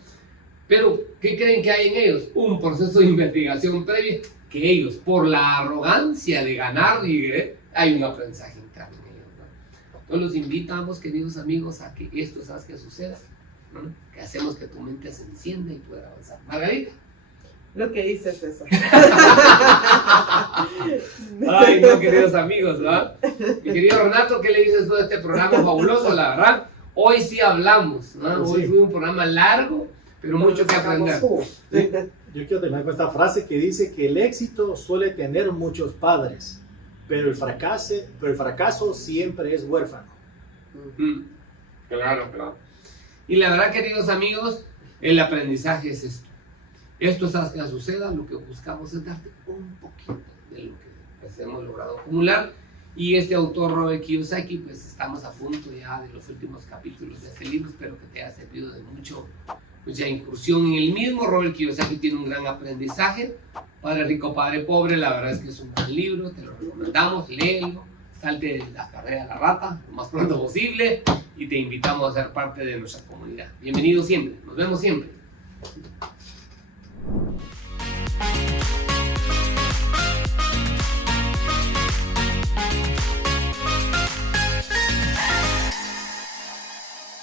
Pero, ¿qué creen que hay en ellos? Un proceso de investigación previa que ellos, por la arrogancia de ganar, hay un aprendizaje interno en ellos, ¿no? Entonces los invitamos, queridos amigos, a que esto sabes que suceda, ¿no? Que hacemos que tu mente se encienda y pueda avanzar. Margarita. Lo que dice César. Ay, no, queridos amigos, ¿verdad? Mi querido Renato, ¿qué le dices tú de este programa fabuloso? La verdad, hoy sí hablamos, ¿no? Hoy fue un programa largo, pero mucho que aprender. Sí. Yo quiero terminar con esta frase que dice que el éxito suele tener muchos padres, pero el fracaso siempre es huérfano. Claro, claro. Y la verdad, queridos amigos, el aprendizaje es esto. Esto es hasta que suceda, lo que buscamos es darte un poquito de lo que pues, hemos logrado acumular. Y este autor, Robert Kiyosaki, pues estamos a punto ya de los últimos capítulos de este libro. Espero que te haya servido de mucha incursión en el mismo. Robert Kiyosaki tiene un gran aprendizaje. Padre Rico, Padre Pobre, la verdad es que es un gran libro, te lo recomendamos, léelo, salte de la carrera de la rata lo más pronto posible y te invitamos a ser parte de nuestra comunidad. Bienvenido siempre, nos vemos siempre.